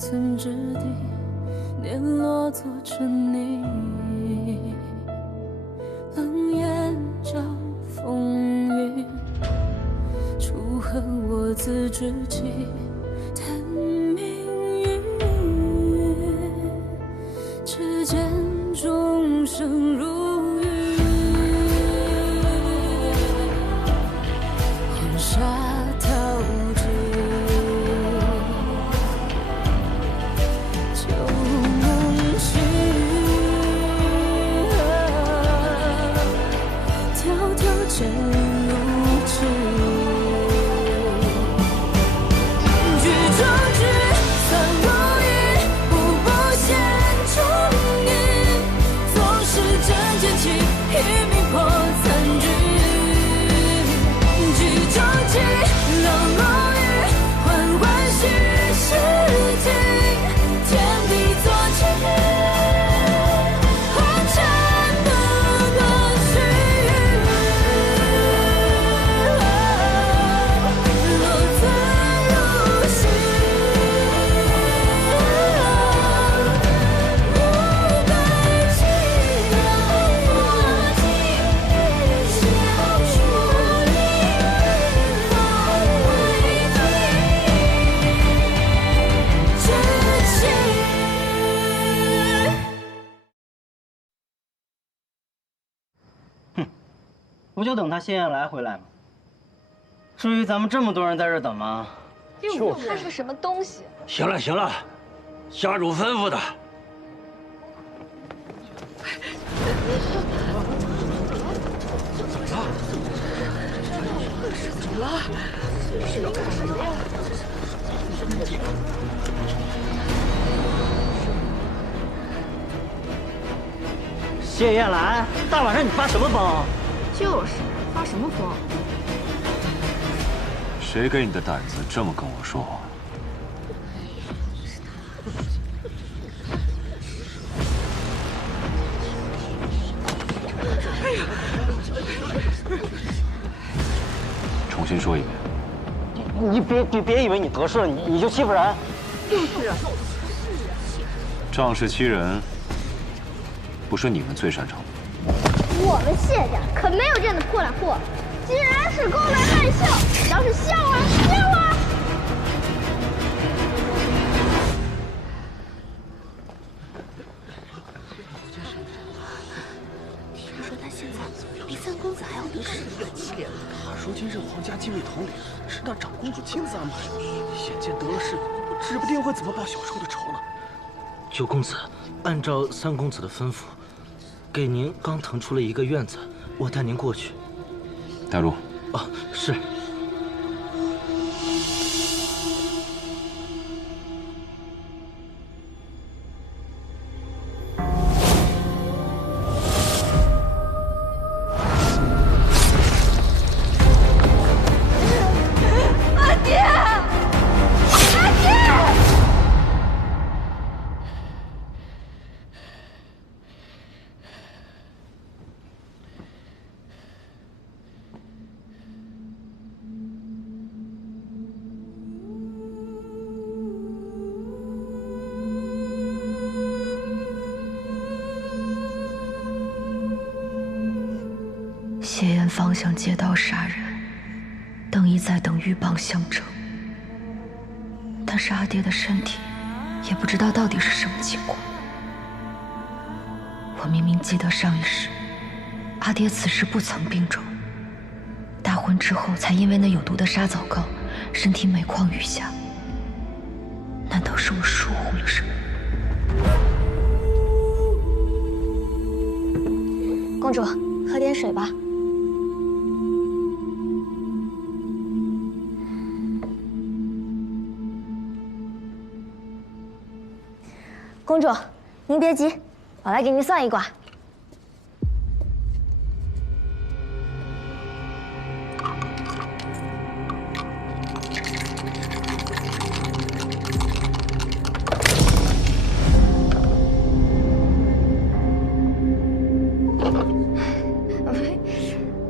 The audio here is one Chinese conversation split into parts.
寸之地，碾落做成泥。冷眼照风雨，楚河我自知己。叹命运，只见众生如雨，黄沙淘尽。 剑如纸，举壮志，算如意，步步险中意，总是真剑气，一命破残局。举壮志，冷如雨，缓缓虚实境，天地作棋。 不就等他谢燕来回来吗？至于咱们这么多人在这等吗？就看是个什么东西。行了行了，家主吩咐的。怎么了？是要干什么呀？谢燕来，大晚上你发什么疯？ 就是发什么疯？谁给你的胆子这么跟我说话？重新说一遍。你别以为你得势了，你就欺负人。就是啊。仗势欺人，不是你们最擅长的。 我们谢家可没有这样的破烂货，竟然是公然卖笑，要是笑啊笑啊！听说他现在比三公子还要得势。他如今任皇家禁卫统领，是那长公主亲自安排的，眼见得了势，指不定会怎么报小时候的仇呢。九公子，按照三公子的吩咐。 给您刚腾出了一个院子，我带您过去。带路。哦，是。阿爹，阿爹！ 谢岩方向借刀杀人，邓毅在等鹬蚌相争。但是阿爹的身体也不知道到底是什么情况。我明明记得上一世，阿爹此时不曾病重，大婚之后才因为那有毒的沙枣膏，身体每况愈下。难道是我疏忽了什么？公主，喝点水吧。 公主，您别急，我来给您算一卦。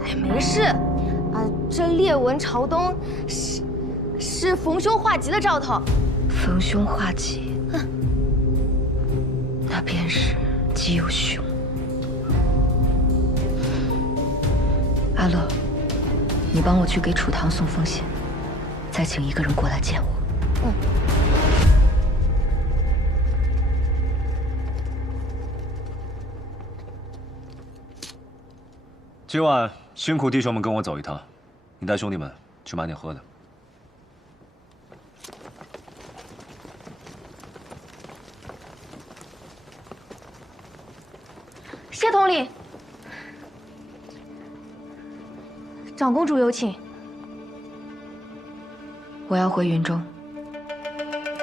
哎，没事，啊，这裂纹朝东是逢凶化吉的兆头。逢凶化吉。那便是姬有雄。阿乐，你帮我去给楚唐送封信，再请一个人过来见我。嗯。今晚辛苦弟兄们跟我走一趟，你带兄弟们去买点喝的。谢统领，长公主有请。我要回云中。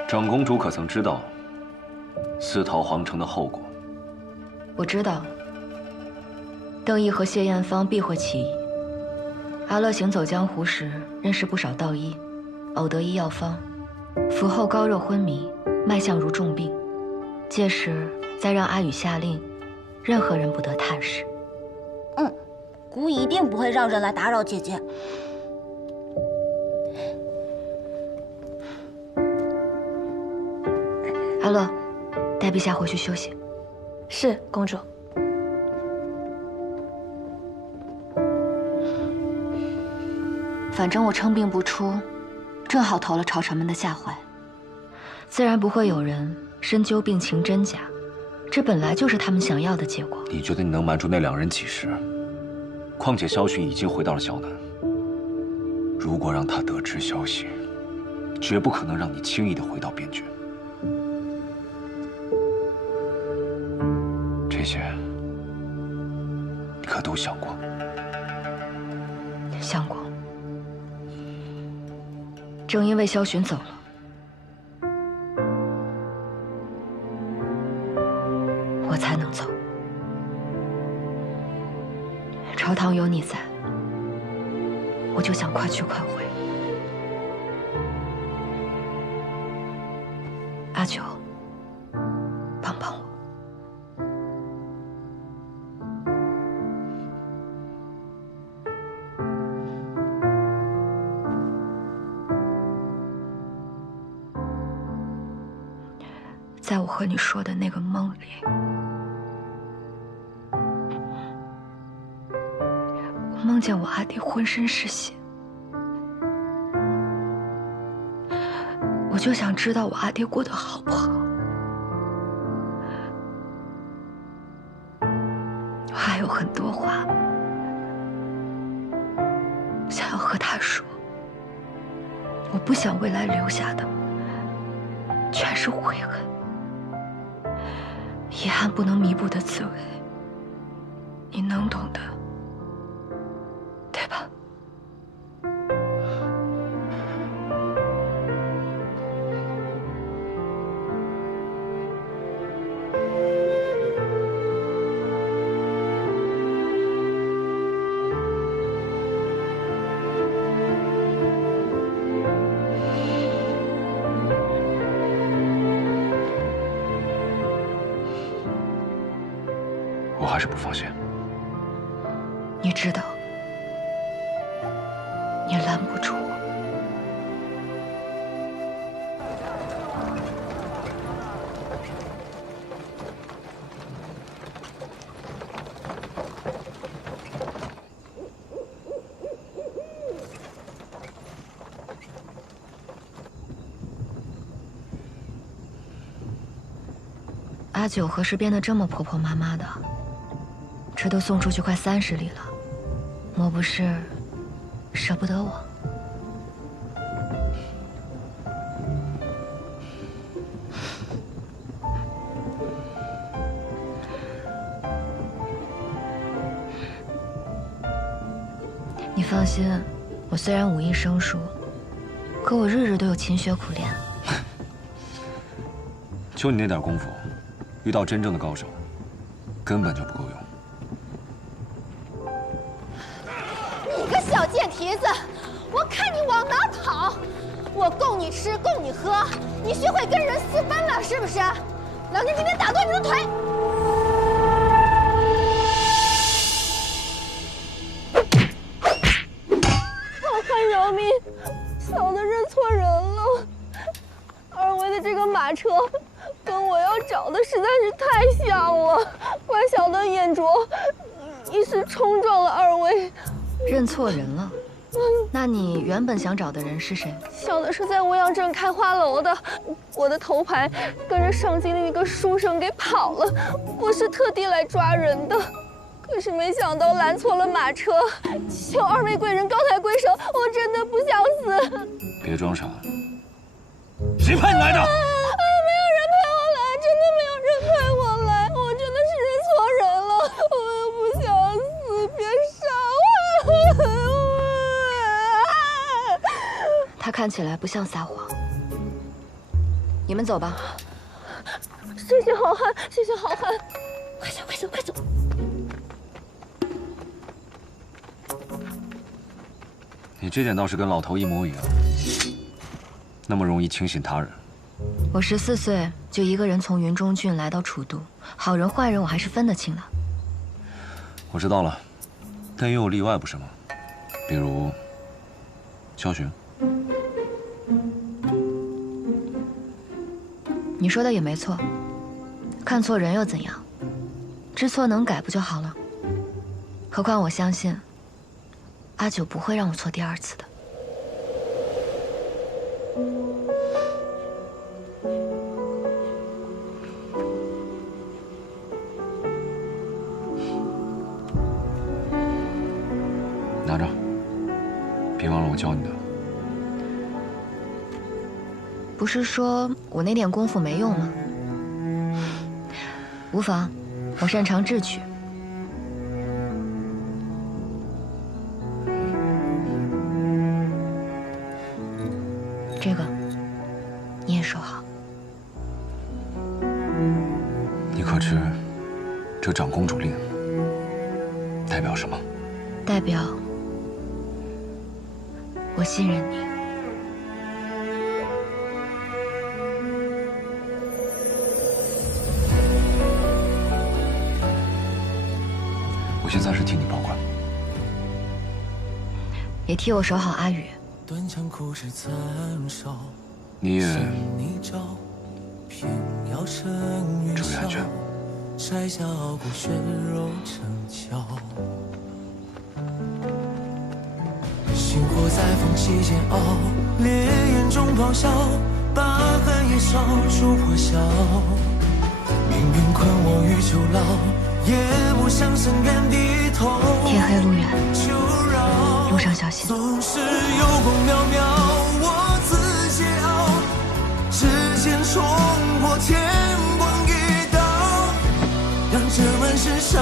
长公主可曾知道私逃皇城的后果？我知道。邓毅和谢艳芳必会起疑。阿乐行走江湖时，认识不少道医，偶得医药方，服后高热昏迷，脉象如重病。届时再让阿宇下令，任何人不得探视。嗯，姑一定不会让人来打扰姐姐。阿乐，带陛下回去休息。是，公主。反正我称病不出，正好投了朝臣们的下怀，自然不会有人深究病情真假，这本来就是他们想要的结果。你觉得你能瞒住那2人几时？况且萧寻已经回到了萧南，如果让他得知消息，绝不可能让你轻易的回到边郡。这些，你可都想过？想过。正因为萧寻走了，我才能走。朝堂有你在，我就想快去快回。阿九，帮帮我。在我和你说的那个梦里，我梦见我阿爹浑身是血，我就想知道我阿爹过得好不好。我还有很多话想要和他说，我不想未来留下的全是悔恨。遗憾不能弥补的滋味，你能懂的，对吧？我还是不放心。你知道，你拦不住我。阿九何时变得这么婆婆妈妈的？这都送出去快30里了，莫不是舍不得我？你放心，我虽然武艺生疏，可我日日都有勤学苦练。就你那点功夫，遇到真正的高手，根本就不够用。你个小贱蹄子，我看你往哪跑！我供你吃，供你喝，你学会跟人私奔了是不是？老娘今天打断你的腿！老汉饶命，小的认错人了。2位的这个马车，跟我要找的实在是太太像了，怪小的眼拙，一时冲撞了二位。认错人了？那你原本想找的人是谁？小的是在欧阳镇开花楼的，我的头牌跟着上京的一个书生给跑了，我是特地来抓人的。 可是没想到拦错了马车，求二位贵人高抬贵手，我真的不想死。别装傻，谁派你来的？没有人派我来，真的没有人派我来，我真的是认错人了，我又不想死，别杀我！他看起来不像撒谎。你们走吧。谢谢好汉，谢谢好汉，快走，快走，快走！ 你这点倒是跟老头一模一样，那么容易轻信他人。我14岁就一个人从云中郡来到楚都，好人坏人我还是分得清的。我知道了，但也有例外，不是吗？比如萧寻。你说的也没错，看错人又怎样？知错能改不就好了？何况我相信。 阿九不会让我错第2次的。拿着，别忘了我教你的。不是说我那点功夫没用吗？无妨，我擅长智取。 这个你也收好。你可知这长公主令代表什么？代表我信任你。我先暂时替你保管，也替我守好阿宇。 你也注意安全。摘下傲骨血肉成鞘，星火在缝隙间熬，烈焰中咆哮，把寒夜烧出破晓。命运困我于囚牢，也不想深愿低头。天黑路远，路上小心。总是有光渺渺，我自桀骜，指尖冲破天光一道，让这满身伤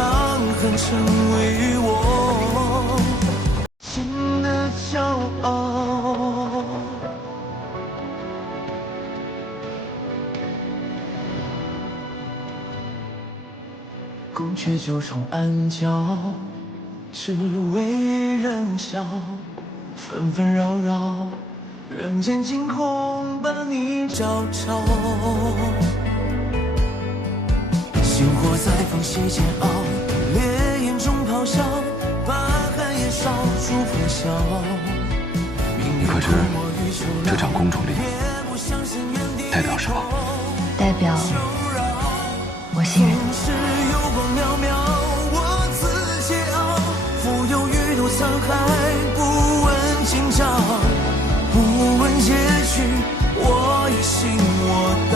痕成为我心的骄傲。宫阙九重暗角，只为人笑，纷纷扰扰，人间惊空把你照照。星火在缝隙间熬，烈焰中咆哮，把寒夜烧出破晓。你可知这场公主令代表什么？代表我信任你。是有光渺渺，我自桀骜，浮游于途沧海，不问今朝，不问结局，我也信我到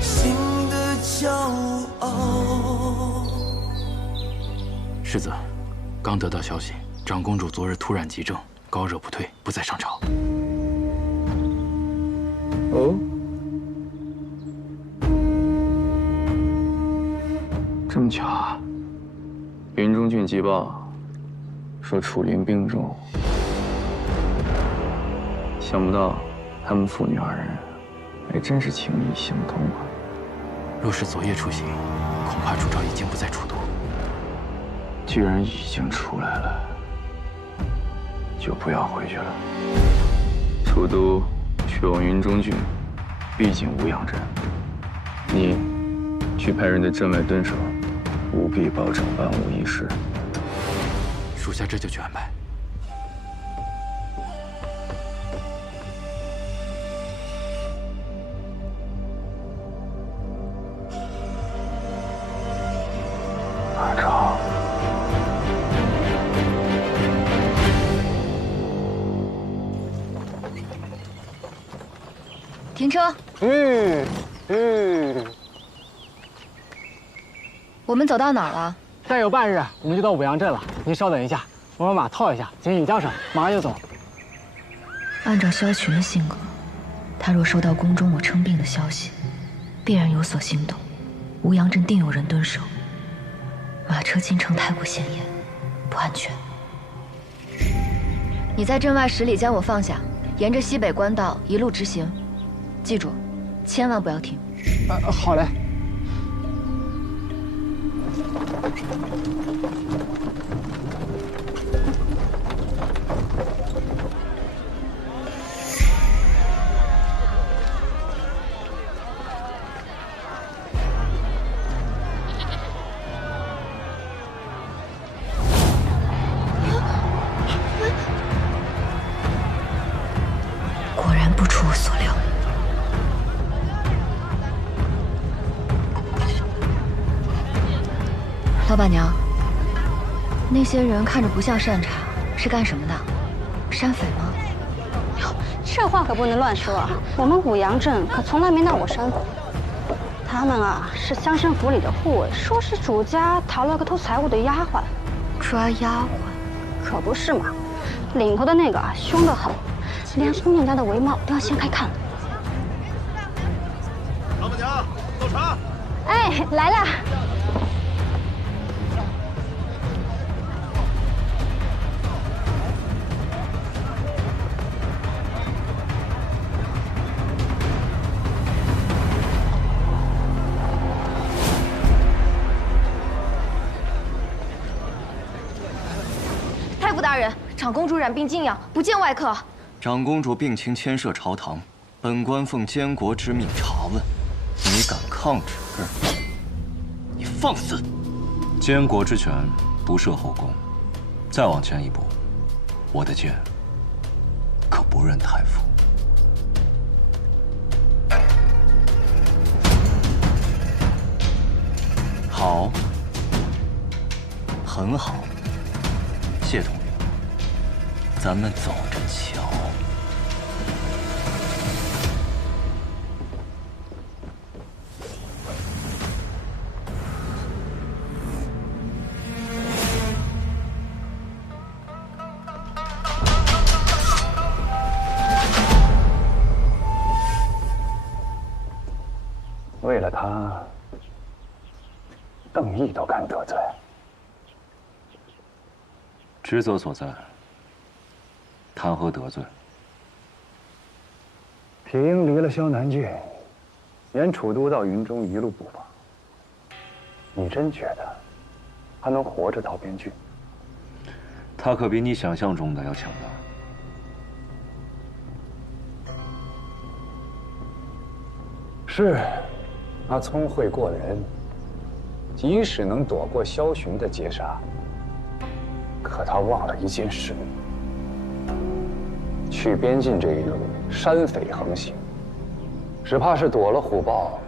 心的骄傲。世子，刚得到消息，长公主昨日突然急症，高热不退，不再上朝。哦。 这么巧啊！云中郡急报说楚灵病重，想不到他们父女二人还真是情意相通啊！若是昨夜出行，恐怕楚昭已经不在楚都。既然已经出来了，就不要回去了。楚都去往云中郡，毕竟无恙镇，你去派人对镇外蹲守。 务必保证万无一失。属下这就去安排。停车。我们走到哪儿了？再有半日，我们就到五阳镇了。您稍等一下，我把马套一下，紧紧缰绳，马上就走。按照萧群的性格，他若收到宫中我称病的消息，必然有所行动。吴阳镇定有人蹲守，马车进城太过显眼，不安全。你在镇外10里将我放下，沿着西北官道一路直行，记住，千万不要停。好嘞。果然不出我所料。老板娘，那些人看着不像善茬，是干什么的？山匪吗？哟，这话可不能乱说啊！我们五阳镇可从来没闹过山匪。他们啊是乡绅府里的护卫，说是主家逃了个偷财物的丫鬟。抓丫鬟？可不是嘛！领头的那个啊凶得很，连姑娘家的帷帽都要掀开看。老板娘，倒茶。哎，来了。太傅大人，长公主染病静养，不见外客。长公主病情牵涉朝堂，本官奉监国之命查问，你敢抗旨，你放肆！监国之权不涉后宫，再往前一步，我的剑可不认太傅。好，很好。谢统领，咱们走着瞧。为了他，邓毅都敢得罪。职责所在，谈何得罪？铁鹰离了萧南郡，沿楚都到云中一路布防。你真觉得他能活着到边郡？他可比你想象中的要强大。是，那聪慧过人，即使能躲过萧雄的劫杀。可他忘了一件事：去边境这一路，山匪横行，只怕是躲了虎豹，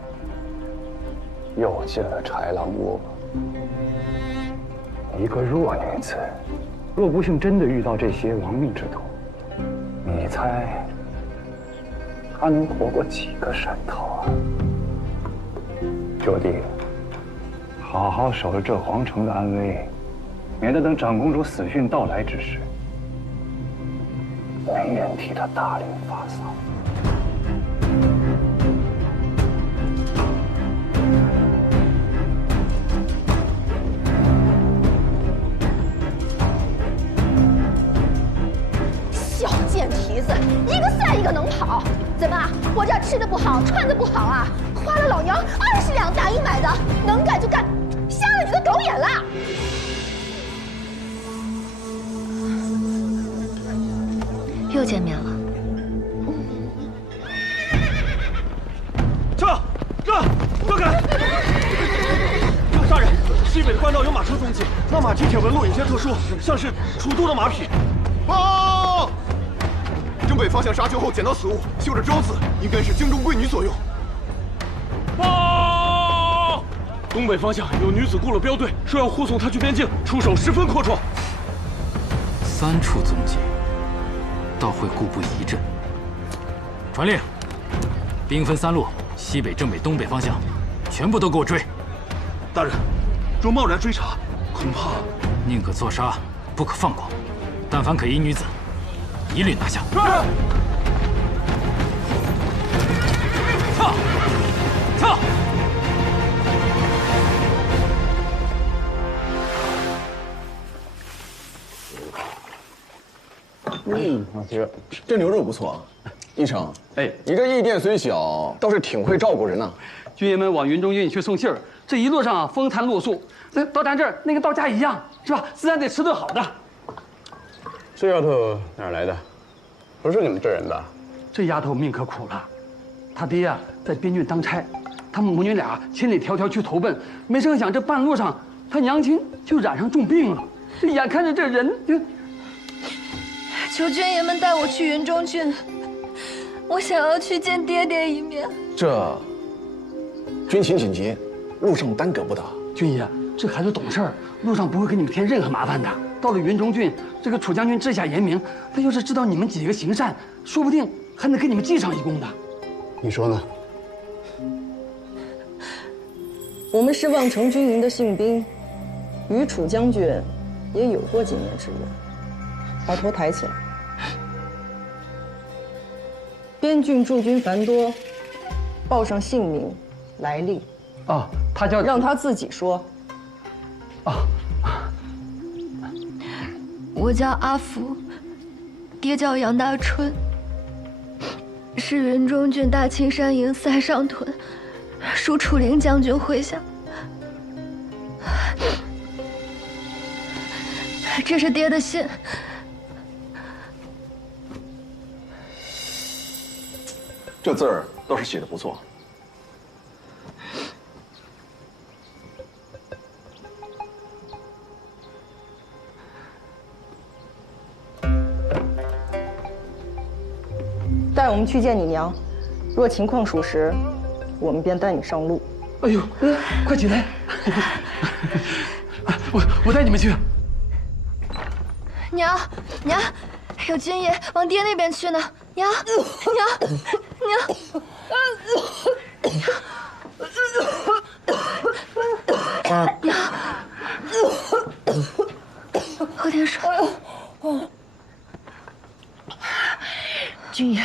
又进了豺狼窝。一个弱女子，若不幸真的遇到这些亡命之徒，你猜她能活过几个山头啊？九弟，好好守着这皇城的安危。免得等长公主死讯到来之时，没人替她大领发丧。小贱蹄子，一个赛一个能跑。怎么，我这吃的不好，穿的不好啊？花了老娘20两大银买的，能干就干，瞎了你的狗眼了！又见面了。让开！大人，西北的官道有马车踪迹，那马蹄铁纹路有些特殊，像是楚都的马匹。报！征北方向杀囚后捡到死物，绣着招字，应该是京中贵女所用。报！东北方向有女子雇了镖队，说要护送她去边境，出手十分阔绰。 3处踪迹，倒会故布疑阵。传令，兵分3路，西北、正北、东北方向，全部都给我追！大人，若贸然追查，恐怕宁可错杀，不可放过。但凡可疑女子，一律拿下。跳！跳！老徐，这牛肉不错。义成，哎，你这驿店虽小，倒是挺会照顾人呐。军爷们往云中郡去送信儿，这一路上风餐露宿，那到咱这儿那跟到家一样，是吧？自然得吃顿好的。这丫头哪儿来的？不是你们这人的。这丫头命可苦了，她爹呀在边郡当差，他们母女俩千里迢迢去投奔，没成想这半路上她娘亲就染上重病了，这眼看着这人就……求军爷们带我去云中郡，我想要去见爹爹一面。这军情紧急，路上耽搁不得。军爷，这孩子懂事儿，路上不会给你们添任何麻烦的。到了云中郡，这个楚将军治下严明，他要是知道你们几个行善，说不定还能给你们记上一功的。你说呢？我们是望城军营的信兵，与楚将军也有过几面之缘。把头抬起来。边郡驻军繁多，报上姓名、来历。哦，他叫……让他自己说。哦，我叫阿福，爹叫杨大春，是云中郡大青山营塞上屯，属楚灵将军麾下。这是爹的信。这字儿倒是写的不错。带我们去见你娘，若情况属实，我们便带你上路。哎呦，快起来！我带你们去。娘，有军爷往爹那边去呢。娘，喝点水。军爷，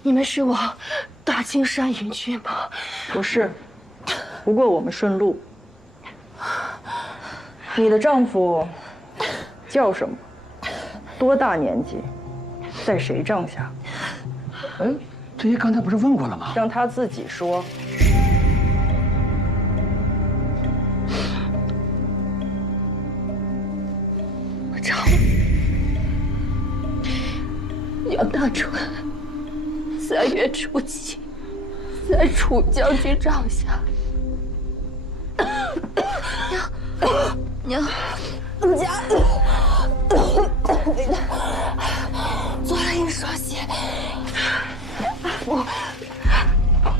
你们是往大青山营去吗？不是，不过我们顺路。你的丈夫叫什么？多大年纪？在谁帐下？哎，这爷刚才不是问过了吗？让他自己说。我丈夫杨大春，3月初7，在楚将军帐下。娘，我家做了一双鞋，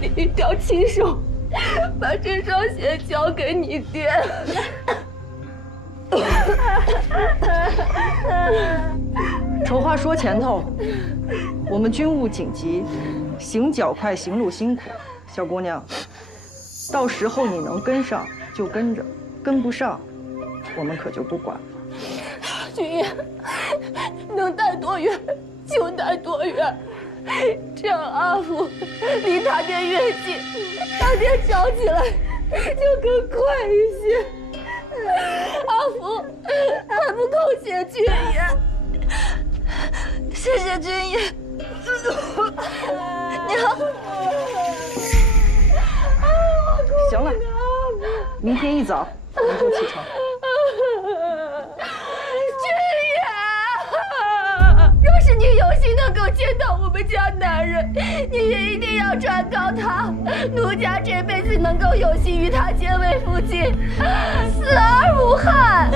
你一定要亲手把这双鞋交给你爹。丑话说前头，我们军务紧急，行脚快，行路辛苦。小姑娘，到时候你能跟上就跟着，跟不上，我们可就不管了。军爷，能带多远就带多远，这样阿福离他爹越近，他爹找起来就更快一些。阿福还不够谢军爷，谢谢军爷。娘，行了，明天一早我们就启程。军爷，若是你有幸能够见到我们家男人，你也一定要转告他，奴家这辈子能够有幸与他结为夫妻，死而无憾。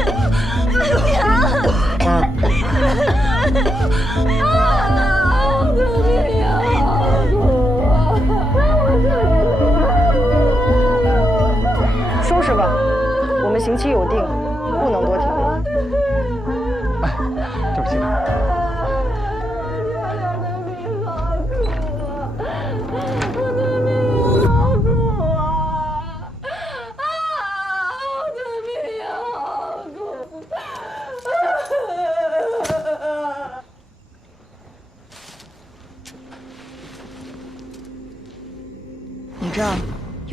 收拾吧，我们行期有定，不能多停留。哎，这边请。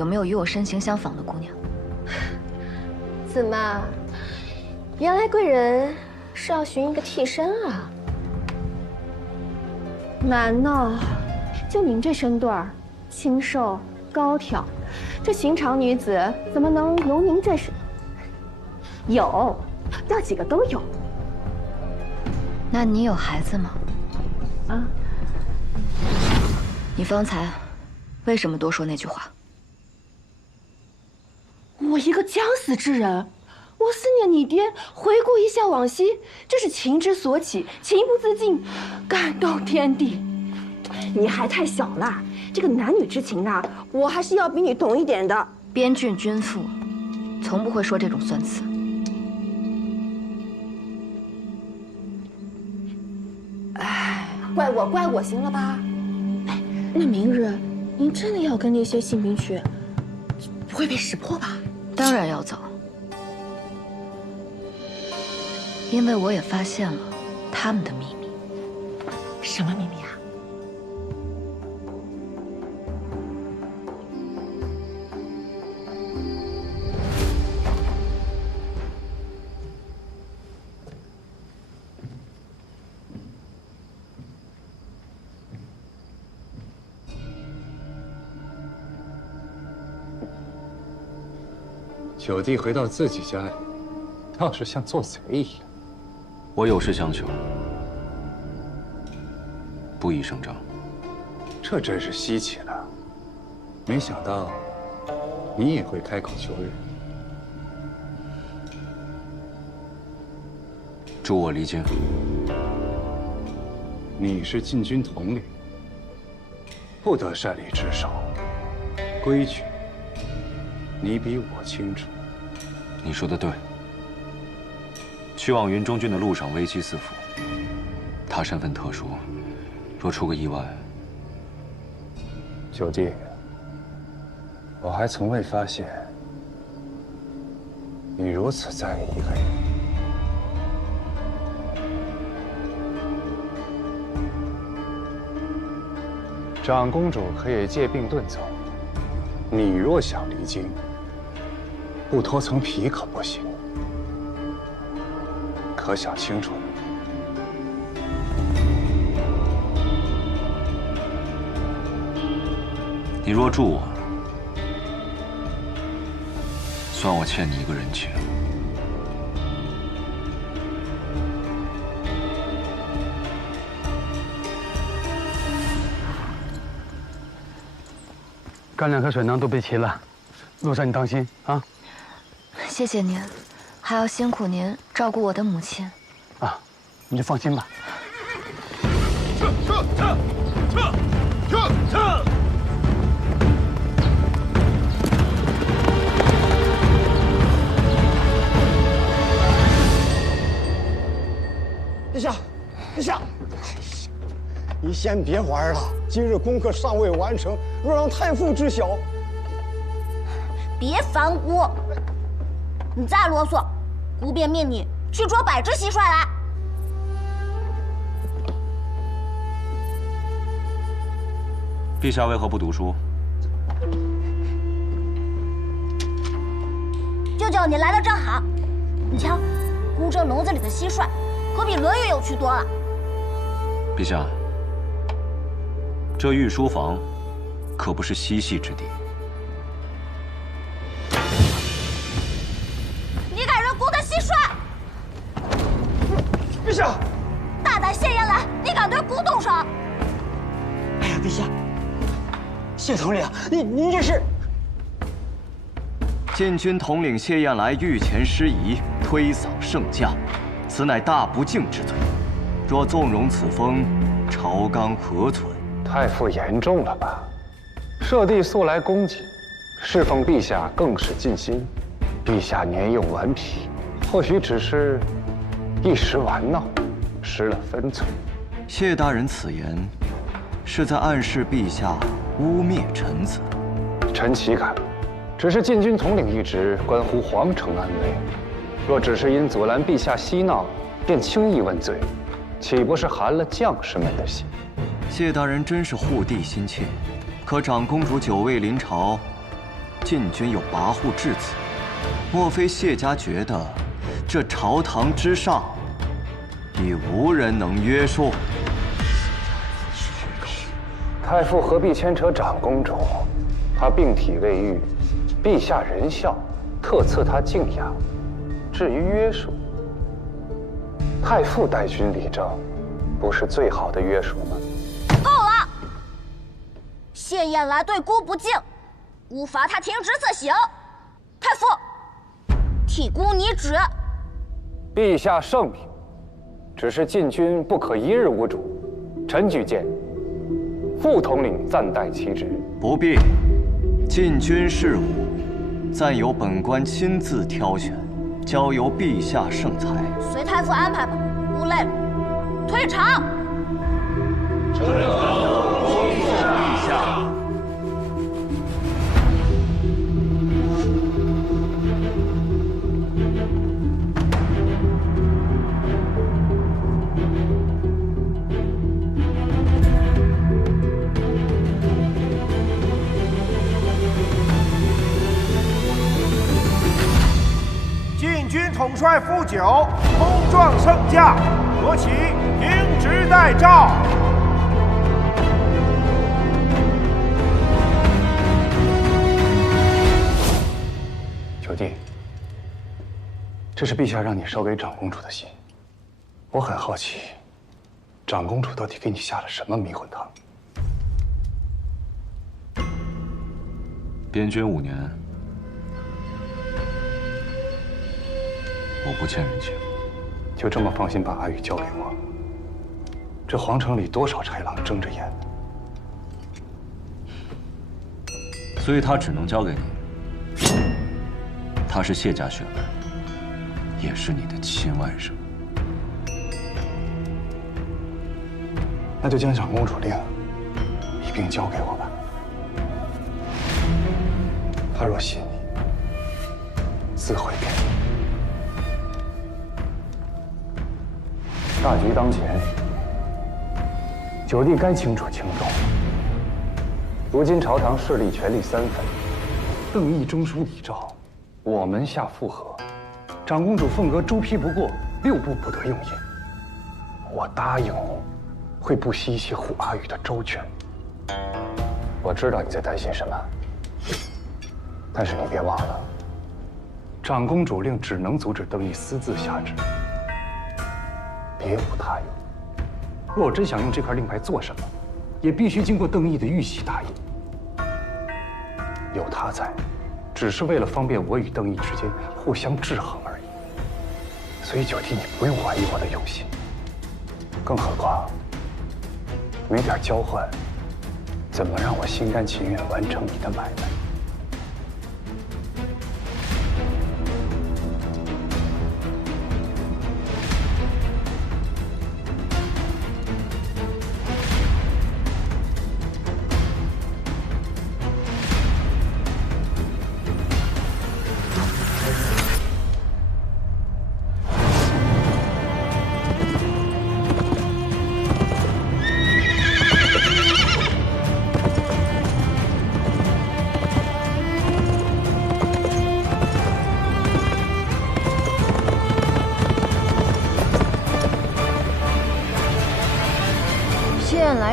有没有与我身形相仿的姑娘？怎么，原来贵人是要寻一个替身啊？难呐，就您这身段儿，清瘦高挑，这寻常女子怎么能有您这身？有，要几个都有。那你有孩子吗？啊？你方才为什么多说那句话？我一个将死之人，我思念你爹，回顾一下往昔，这是情之所起，情不自禁，感动天地。你还太小了，这个男女之情啊，我还是要比你懂一点的。边郡君妇，从不会说这种酸词。哎，怪我行了吧？哎，那明日您真的要跟那些信兵去，不会被识破吧？当然要走，因为我也发现了他们的秘密。什么秘密啊？九弟回到自己家里，倒是像做贼一样。我有事相求，不宜声张。这真是稀奇了，没想到你也会开口求人。助我离京。你是禁军统领，不得擅离职守，规矩你比我清楚。你说的对。去往云中郡的路上危机四伏，他身份特殊，若出个意外，九弟，我还从未发现你如此在意一个人。长公主可以借病遁走，你若想离京，不脱层皮可不行。可想清楚了。你若助我，算我欠你一个人情。干粮和水囊都备齐了，路上你当心啊！谢谢您，还要辛苦您照顾我的母亲。啊，你就放心吧。撤！陛下，你先别玩了，今日功课尚未完成，若让太傅知晓，别烦姑，你再啰嗦，姑便命你去捉百只蟋蟀来。陛下为何不读书？舅舅，你来的正好。你瞧，姑这笼子里的蟋蟀，可比《论语》有趣多了。陛下，这御书房可不是嬉戏之地。你敢扔姑的蟋蟀？陛下，大胆谢延来，你敢对姑动手？哎呀，陛下，谢统领，您这是……禁军统领谢燕来御前失仪，推搡圣驾，此乃大不敬之罪。若纵容此风，朝纲何存？太傅严重了吧？舍弟素来恭谨，侍奉陛下更是尽心。陛下年幼顽皮，或许只是一时玩闹，失了分寸。谢大人此言，是在暗示陛下污蔑臣子。臣岂敢？只是禁军统领一职，关乎皇城安危。若只是因阻拦陛下嬉闹，便轻易问罪，岂不是寒了将士们的心？谢大人真是护帝心切，可长公主久未临朝，晋军又跋扈至此，莫非谢家觉得这朝堂之上已无人能约束？太傅何必牵扯长公主？她病体未愈，陛下仁孝，特赐她静养。至于约束，太傅带军理政，不是最好的约束吗？够了！谢燕来对姑不敬，姑罚他停职自省。太傅，替姑拟旨。陛下圣明，只是禁军不可一日无主。臣举荐副统领暂代其职。不必，禁军事务暂由本官亲自挑选，交由陛下圣裁。随太傅安排吧，姑累了，退场。臣恭迎陛下。禁军统帅傅九冲撞圣驾，国旗停职待诏。九弟，这是陛下让你捎给长公主的信。我很好奇，长公主到底给你下了什么迷魂汤？边军5年，我不欠人情。就这么放心把阿玉交给我？这皇城里多少豺狼睁着眼，所以他只能交给你。他是谢家血脉，也是你的亲外甥。那就将长公主令一并交给我吧。他若信你，自会给你。大局当前，九弟该清楚轻重。如今朝堂势力权力三分，邓毅中书李昭，我门下附和，长公主凤阁朱批不过，6部不得用印。我答应你，会不惜一切护阿玉的周全。我知道你在担心什么，但是你别忘了，长公主令只能阻止邓毅私自下旨，别无他用。若我真想用这块令牌做什么，也必须经过邓毅的玉玺答应。有他在，只是为了方便我与邓毅之间互相制衡而已。所以九弟，你不用怀疑我的用心。更何况，没点交换，怎么让我心甘情愿完成你的买卖？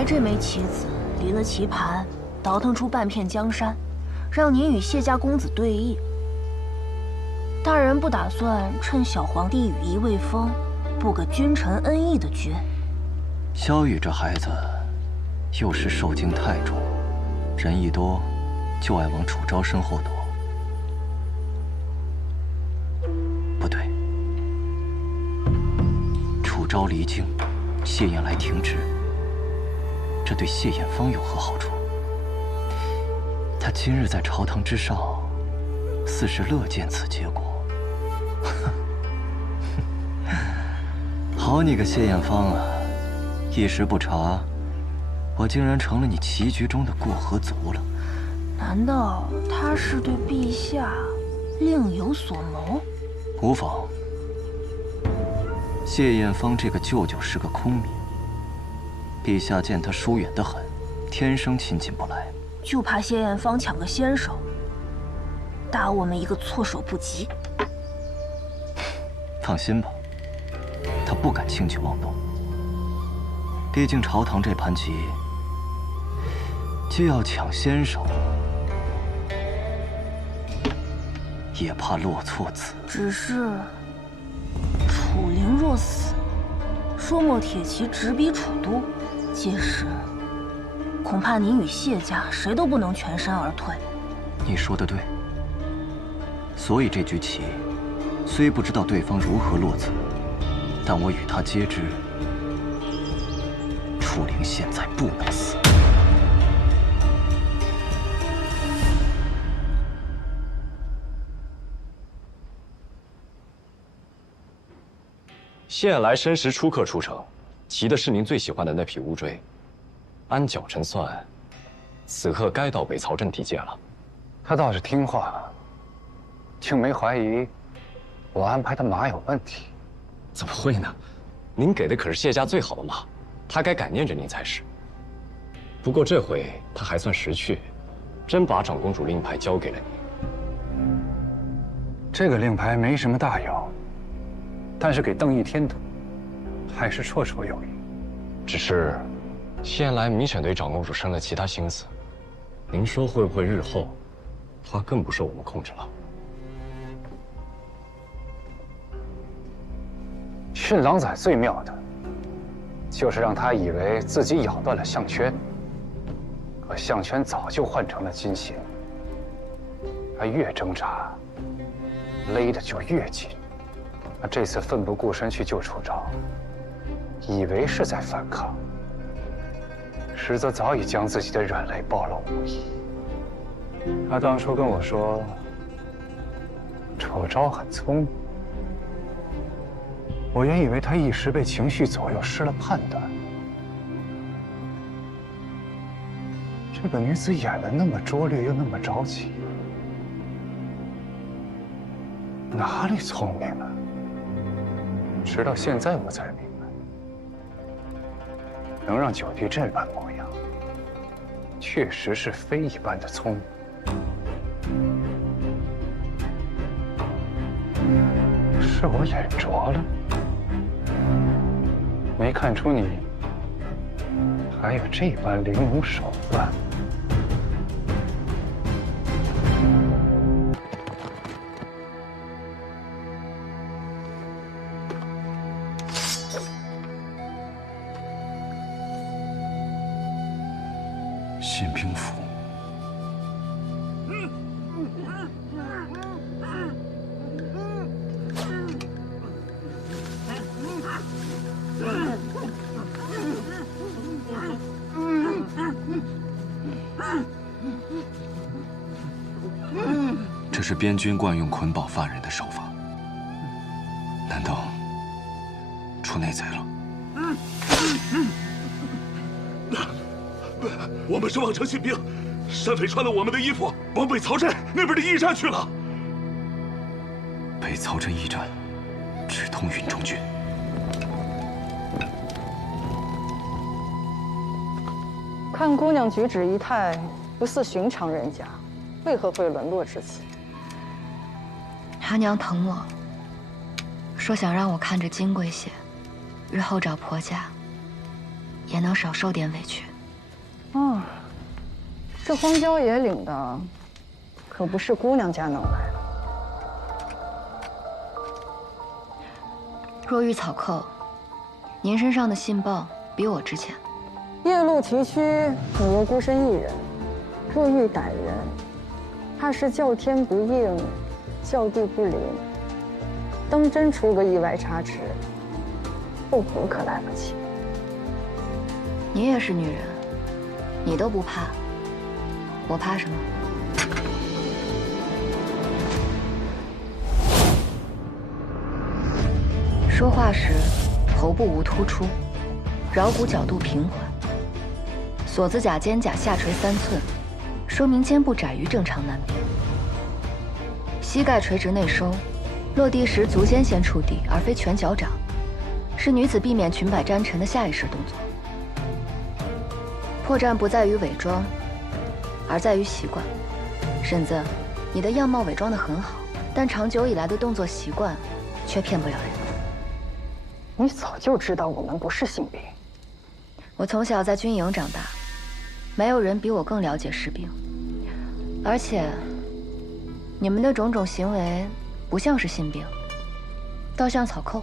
这枚棋子离了棋盘，倒腾出半片江山，让您与谢家公子对弈。大人不打算趁小皇帝羽翼未丰，布个君臣恩义的局？萧雨这孩子，幼时受惊太重，人一多，就爱往楚昭身后躲。不对，楚昭离京，谢燕来停职。这对谢艳芳有何好处？他今日在朝堂之上，似是乐见此结果。好你个谢艳芳啊！一时不察，我竟然成了你棋局中的过河卒了。难道他是对陛下另有所谋？无妨。谢艳芳这个舅舅是个空名。陛下见他疏远得很，天生亲近不来，就怕谢艳芳抢个先手。打我们一个措手不及。放心吧，他不敢轻举妄动。毕竟朝堂这盘棋，既要抢先手，也怕落错子。只是楚灵若死，说墨铁骑直逼楚都，届时恐怕您与谢家谁都不能全身而退。你说的对，所以这局棋虽不知道对方如何落子，但我与他皆知，楚灵现在不能死。现来申时出客出城，骑的是您最喜欢的那匹乌骓。按脚程算，此刻该到北曹镇地界了。他倒是听话，竟没怀疑我安排的马有问题。怎么会呢？您给的可是谢家最好的马，他该感念着您才是。不过这回他还算识趣，真把长公主令牌交给了你。这个令牌没什么大用，但是给邓毅添堵，还是绰绰有余。只是，现来明显对长公主生了其他心思，您说会不会日后，她更不受我们控制了？驯狼崽最妙的，就是让他以为自己咬断了项圈，可项圈早就换成了金线。他越挣扎，勒得就越紧。他这次奋不顾身去救楚昭，以为是在反抗，实则早已将自己的软肋暴露无遗。他当初跟我说，楚昭很聪明，我原以为他一时被情绪左右，失了判断。这个女子演得那么拙劣，又那么着急，哪里聪明啊？直到现在我才明白，能让九弟这般模样，确实是非一般的聪明。是我眼拙了，没看出你还有这般玲珑手段。宪兵府。这是边军惯用捆绑犯人的手法，难道出内贼了？我们是望城信兵，山匪穿了我们的衣服，往北曹镇那边的驿站去了。北曹镇驿站直通云中郡。看姑娘举止仪态，不似寻常人家，为何会沦落至此？他娘疼我，说想让我看着金贵些，日后找婆家也能少受点委屈。啊，这荒郊野岭的，可不是姑娘家能来的。若遇草寇，您身上的信报比我值钱。夜路崎岖，你又孤身一人，若遇歹人，怕是叫天不应，叫地不灵，当真出个意外差池，后悔可来不及。你也是女人，你都不怕，我怕什么？说话时头部无突出，桡骨角度平缓，锁子甲肩胛下垂3寸，说明肩部窄于正常男兵。膝盖垂直内收，落地时足尖先触地，而非全脚掌，是女子避免裙摆沾尘的下意识动作。破绽不在于伪装，而在于习惯。身子你的样貌伪装得很好，但长久以来的动作习惯，却骗不了人。你早就知道我们不是性兵。我从小在军营长大，没有人比我更了解士兵。而且，你们的种种行为不像是性兵，倒像草寇。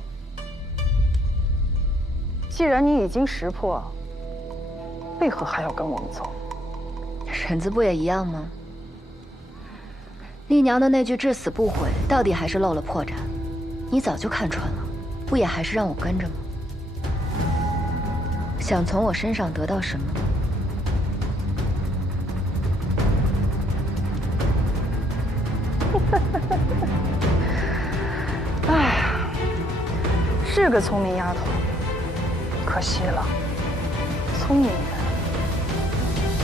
既然你已经识破，为何还要跟我们走？婶子不也一样吗？丽娘的那句至死不悔，到底还是露了破绽。你早就看穿了，不也还是让我跟着吗？想从我身上得到什么？哎呀，是个聪明丫头，可惜了，聪明人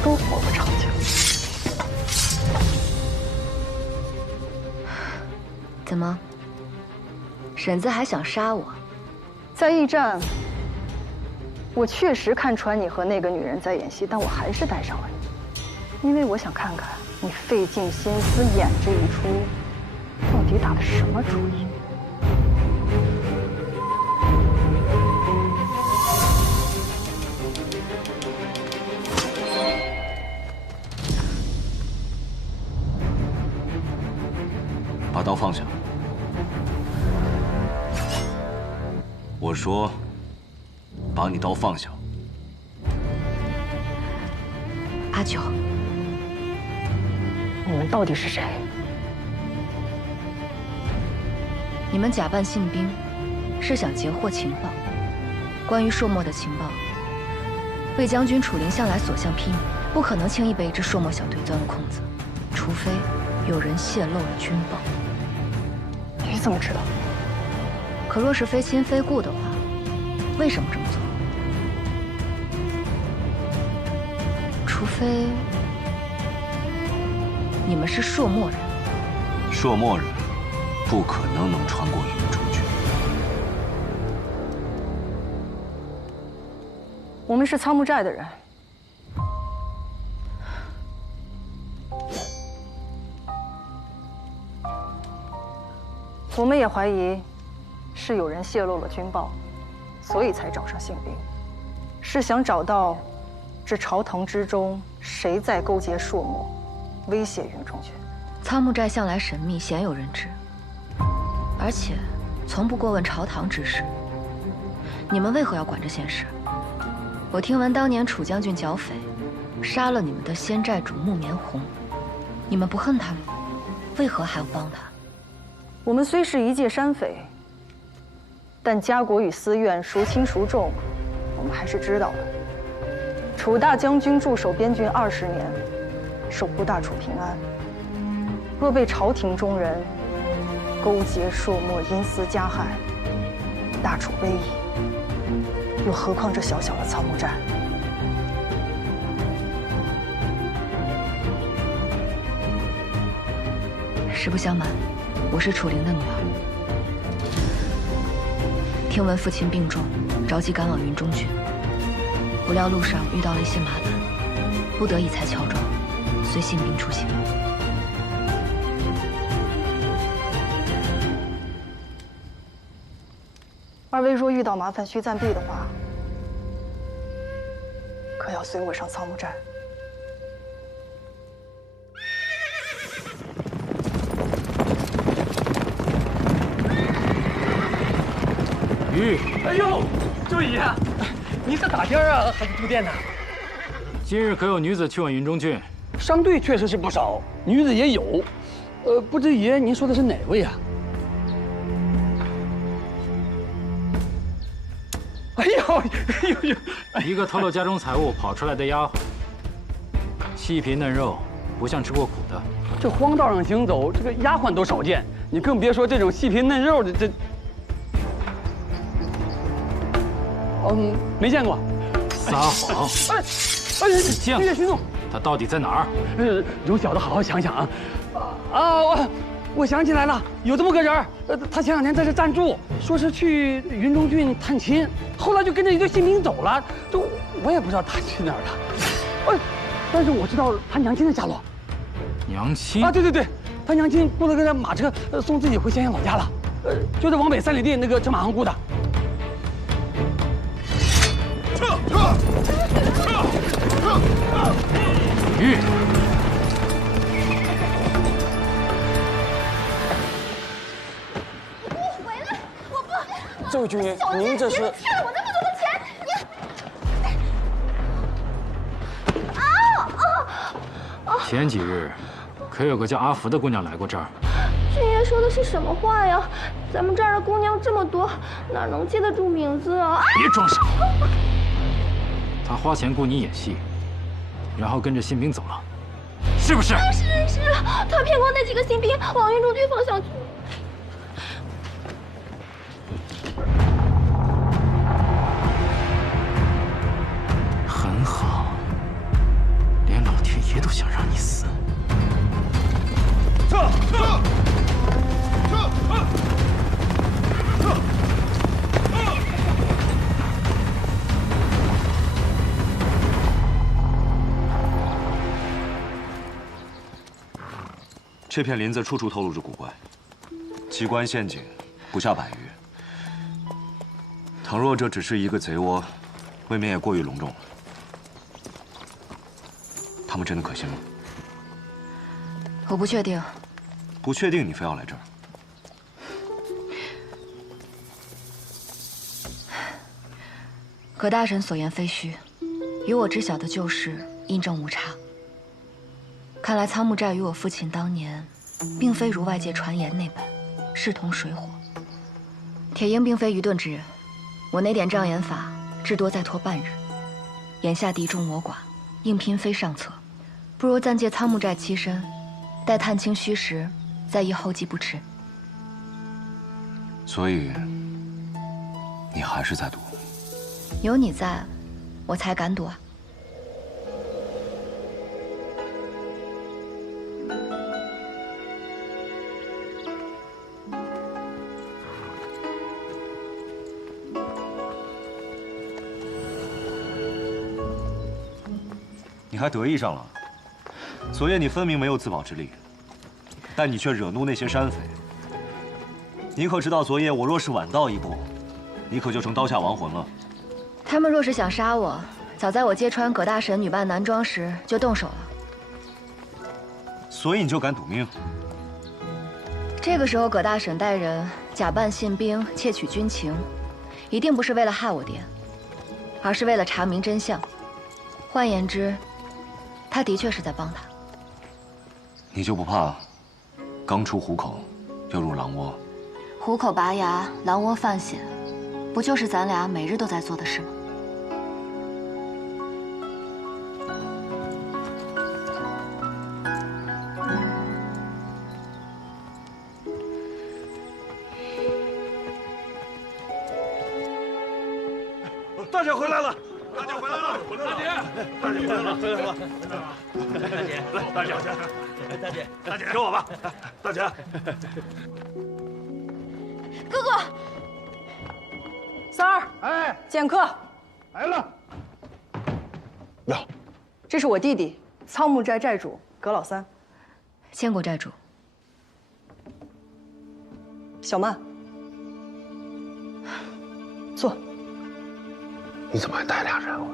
都活不长久。怎么，婶子还想杀我？在驿站，我确实看穿你和那个女人在演戏，但我还是带上了你，因为我想看看你费尽心思演这一出，到底打的什么主意。把刀放下。我说，把你刀放下。阿九，你们到底是谁？你们假扮信兵，是想截获情报。关于朔漠的情报，魏将军楚灵向来所向披靡，不可能轻易被一支朔漠小队钻了空子，除非有人泄露了军报。你怎么知道？可若是非亲非故的话，为什么这么做？除非你们是朔漠人。朔漠人不可能穿过云中郡。我们是苍木寨的人。我们也怀疑是有人泄露了军报，所以才找上信兵，是想找到这朝堂之中谁在勾结朔漠，威胁云中郡。苍木寨向来神秘，鲜有人知，而且从不过问朝堂之事。你们为何要管这件事？我听闻当年楚将军剿匪，杀了你们的先寨主木棉红，你们不恨他吗？为何还要帮他？我们虽是一介山匪，但家国与私怨孰轻孰重，我们还是知道的。楚大将军驻守边郡20年，守护大楚平安。若被朝廷中人勾结朔漠，因私加害，大楚危矣。又何况这小小的苍木寨？实不相瞒，我是楚灵的女儿。听闻父亲病重，着急赶往云中郡，不料路上遇到了一些麻烦，不得已才乔装，随信兵出行。二位若遇到麻烦需暂避的话，可要随我上苍木寨。鱼，哎呦，周姨，你是打尖啊，还是住店呢？今日可有女子去往云中郡？商队确实是不少，女子也有。不知爷您说的是哪位啊？哎呦，一个偷了家中财物跑出来的丫鬟，细皮嫩肉，不像吃过苦的。这荒道上行走，这个丫鬟都少见，你更别说这种细皮嫩肉的这。没见过。撒谎！见过。徐总，他到底在哪儿？容小的好好想想啊！我想起来了，有这么个人，他前2天在这暂住，说是去云中郡探亲，后来就跟着一队信兵走了。这我也不知道他去哪儿了。但是我知道他娘亲的下落。娘亲啊，对，他娘亲不能跟着马车送自己回咸阳老家了，就是往北3里地那个车马行姑的。撤！玉。 这位军爷，您这是？骗了我那么多的钱，你！前几日，可有个叫阿福的姑娘来过这儿？军爷说的是什么话呀？咱们这儿的姑娘这么多，哪能记得住名字啊？别装傻！他花钱雇你演戏，然后跟着新兵走了，是不是？是，他骗光那几个新兵往运中军方向去。 很好，连老天爷都想让你死。撤！这片林子处处透露着古怪，机关陷阱不下100余。倘若这只是一个贼窝，未免也过于隆重了。 他们真的可信吗？我不确定。不确定，你非要来这儿？葛大神所言非虚，与我知晓的旧事印证无差。看来仓木寨与我父亲当年，并非如外界传言那般势同水火。铁鹰并非愚钝之人，我那点障眼法，至多再拖半日。眼下敌众我寡，硬拼非上策。 不如暂借仓木寨栖身，待探清虚实，再议后继不迟。所以，你还是在赌？有你在，我才敢赌啊！你还得意上了？ 昨夜你分明没有自保之力，但你却惹怒那些山匪。你可知道，昨夜我若是晚到一步，你可就成刀下亡魂了。他们若是想杀我，早在我揭穿葛大神女扮男装时就动手了。所以你就敢赌命？这个时候，葛大婶带人假扮信兵窃取军情，一定不是为了害我爹，而是为了查明真相。换言之，他的确是在帮他。 你就不怕刚出虎口，又入狼窝？虎口拔牙，狼窝犯险，不就是咱俩每日都在做的事吗？大姐回来了！大姐回来了！大姐回来了！回来了！大姐，来，大姐，大姐，给我吧，大姐。哥哥，三儿，哎，见客来了。哟，这是我弟弟，仓木寨寨主葛老三。见过寨主。小曼，坐。你怎么还带俩人回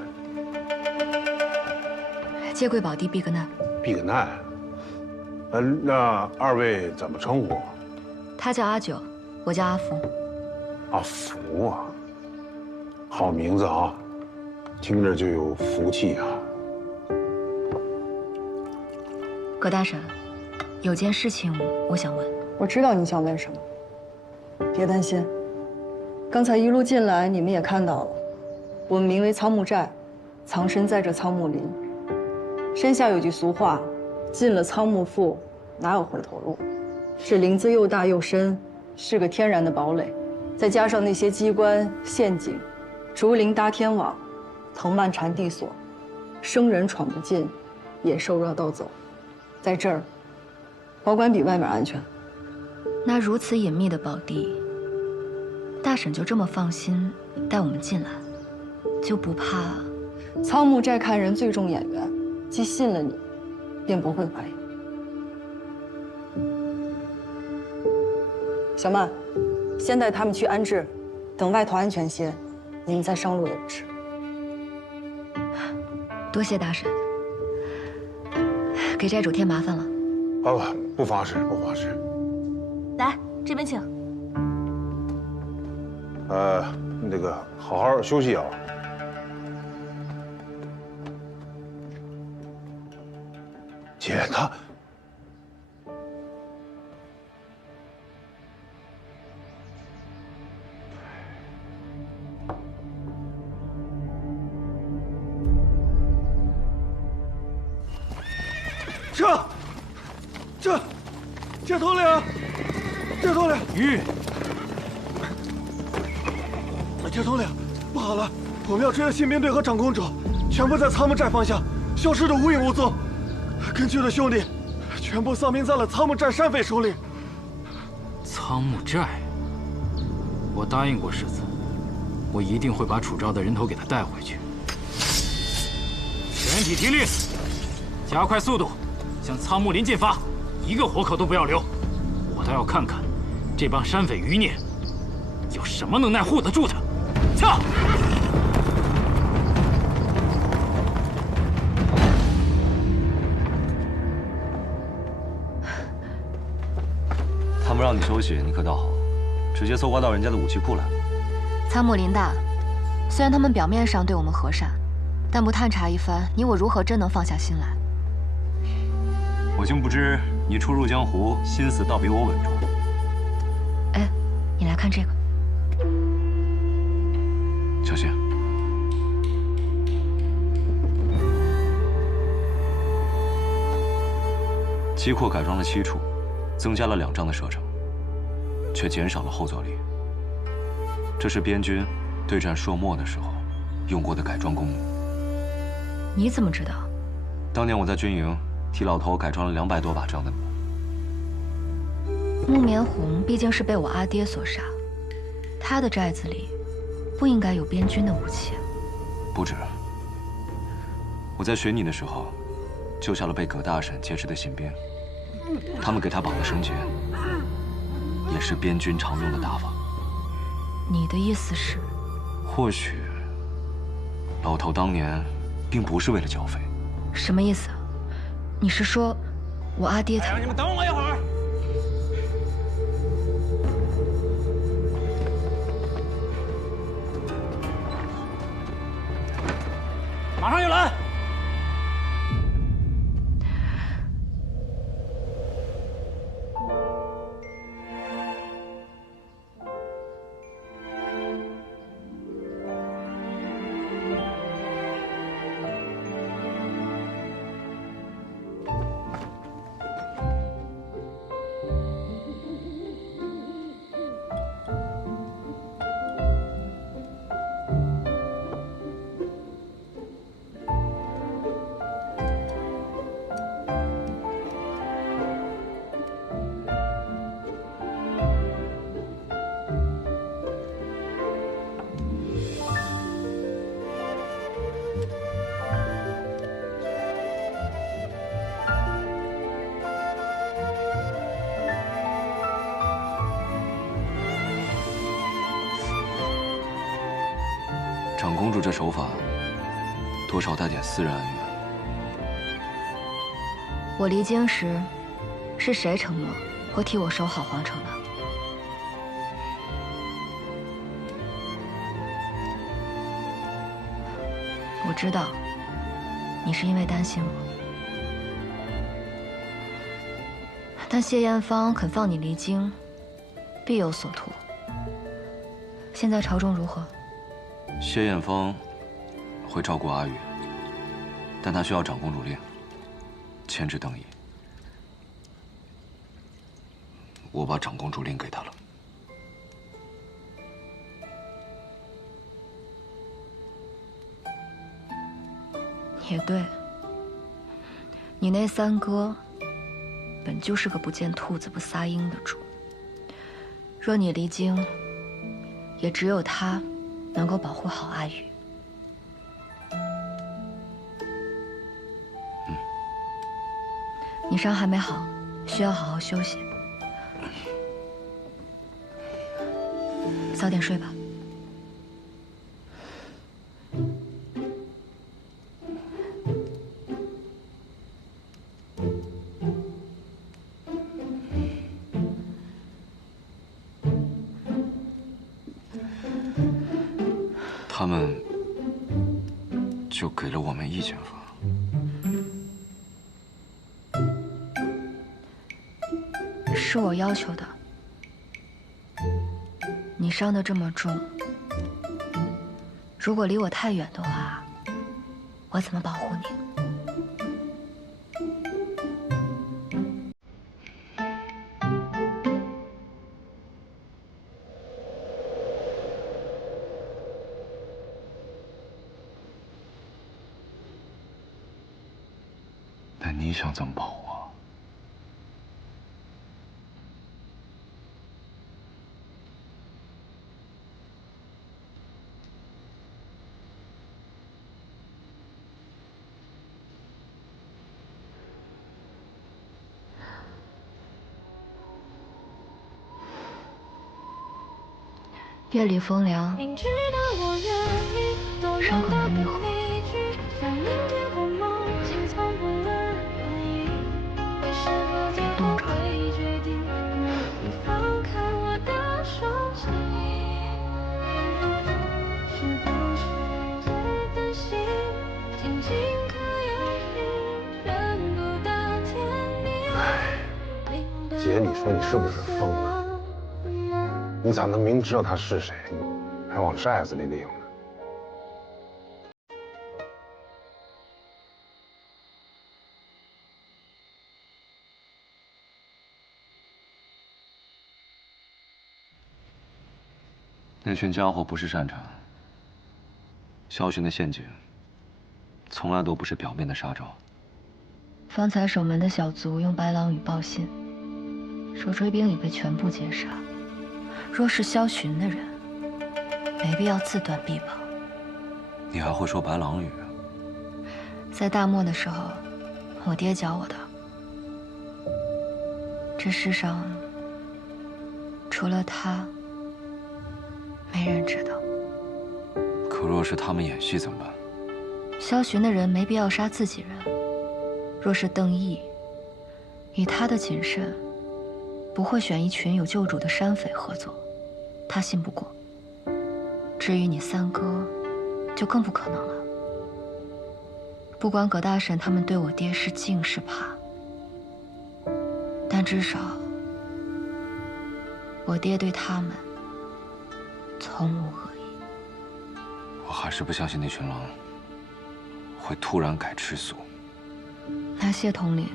来？接贵宝弟毕格难。毕格难。那二位怎么称呼？他叫阿九，我叫阿福。阿福啊，好名字啊，听着就有福气啊。葛大婶，有件事情我想问。我知道你想问什么，别担心。刚才一路进来，你们也看到了，我们名为仓木寨，藏身在这仓木林。山下有句俗话，进了仓木腹，哪有回头路？这林子又大又深，是个天然的堡垒，再加上那些机关陷阱，竹林搭天网，藤蔓缠地锁，生人闯不进，野兽绕道走。在这儿，保管比外面安全。那如此隐秘的宝地，大婶就这么放心带我们进来，就不怕？仓木寨看人最重眼缘，既信了你，便不会怀疑。小曼，先带他们去安置，等外头安全些，你们再上路也不迟。多谢大婶，给寨主添麻烦了。不妨事，不妨事。来，这边请。那个好好休息啊。姐，她。 这头领，这头领，玉，这头领，不好了，我们要追的新兵队和长公主，全部在仓木寨方向，消失得无影无踪。跟去的兄弟，全部丧命在了仓木寨山匪手里。仓木寨，我答应过世子，我一定会把楚昭的人头给他带回去。全体听令，加快速度，向仓木林进发。 一个活口都不要留，我倒要看看这帮山匪余孽有什么能耐护得住他。驾！他们让你休息，你可倒好，直接搜刮到人家的武器库来了。仓木林大，虽然他们表面上对我们和善，但不探查一番，你我如何真能放下心来？我竟不知。 你初入江湖，心思倒比我稳重。哎，你来看这个，小心。机括改装了7处，增加了2丈的射程，却减少了后坐力。这是边军对战朔漠的时候用过的改装公弩。你怎么知道？当年我在军营。 替老头改装了200多把这样的弩。木棉红毕竟是被我阿爹所杀，他的寨子里不应该有边军的武器。不止，我在选你的时候，救下了被葛大婶劫持的新兵，他们给他绑了绳结，也是边军常用的打法。你的意思是？或许，老头当年并不是为了剿匪。什么意思？ 你是说，我阿爹他？让你们等我一会儿。马上就来。长公主这手法，多少带点私人恩怨。我离京时，是谁承诺会替我守好皇城的？我知道，你是因为担心我。但谢艳芳肯放你离京，必有所图。现在朝中如何？ 谢艳芳会照顾阿玉，但她需要长公主令，牵制邓毅。我把长公主令给她了。也对，你那三哥本就是个不见兔子不撒鹰的主。若你离京，也只有他。 能够保护好阿玉。你伤还没好，需要好好休息。早点睡吧。他们就给了我们1剑法。是我要求的。你伤得这么重，如果离我太远的话，我怎么保护你？那你想怎么保护啊？夜里风凉，伤口难愈合。别冻着。姐，你说你是不是疯了？你咋能明知道他是谁，还往寨子里领呢？那群家伙不是擅长。萧巡的陷阱，从来都不是表面的杀招。方才守门的小卒用白狼羽报信，说追兵已被全部截杀。若是萧巡的人，没必要自断臂膀。你还会说白狼语？在大漠的时候，我爹教我的。这世上，除了他，没人知道。可若是他们演戏怎么办？萧巡的人没必要杀自己人。若是邓毅，以他的谨慎，不会选一群有救主的山匪合作，他信不过。至于你三哥，就更不可能了。不管葛大婶他们对我爹是敬是怕，但至少我爹对他们从无恶意。我还是不相信那群狼会突然改吃素。那谢统领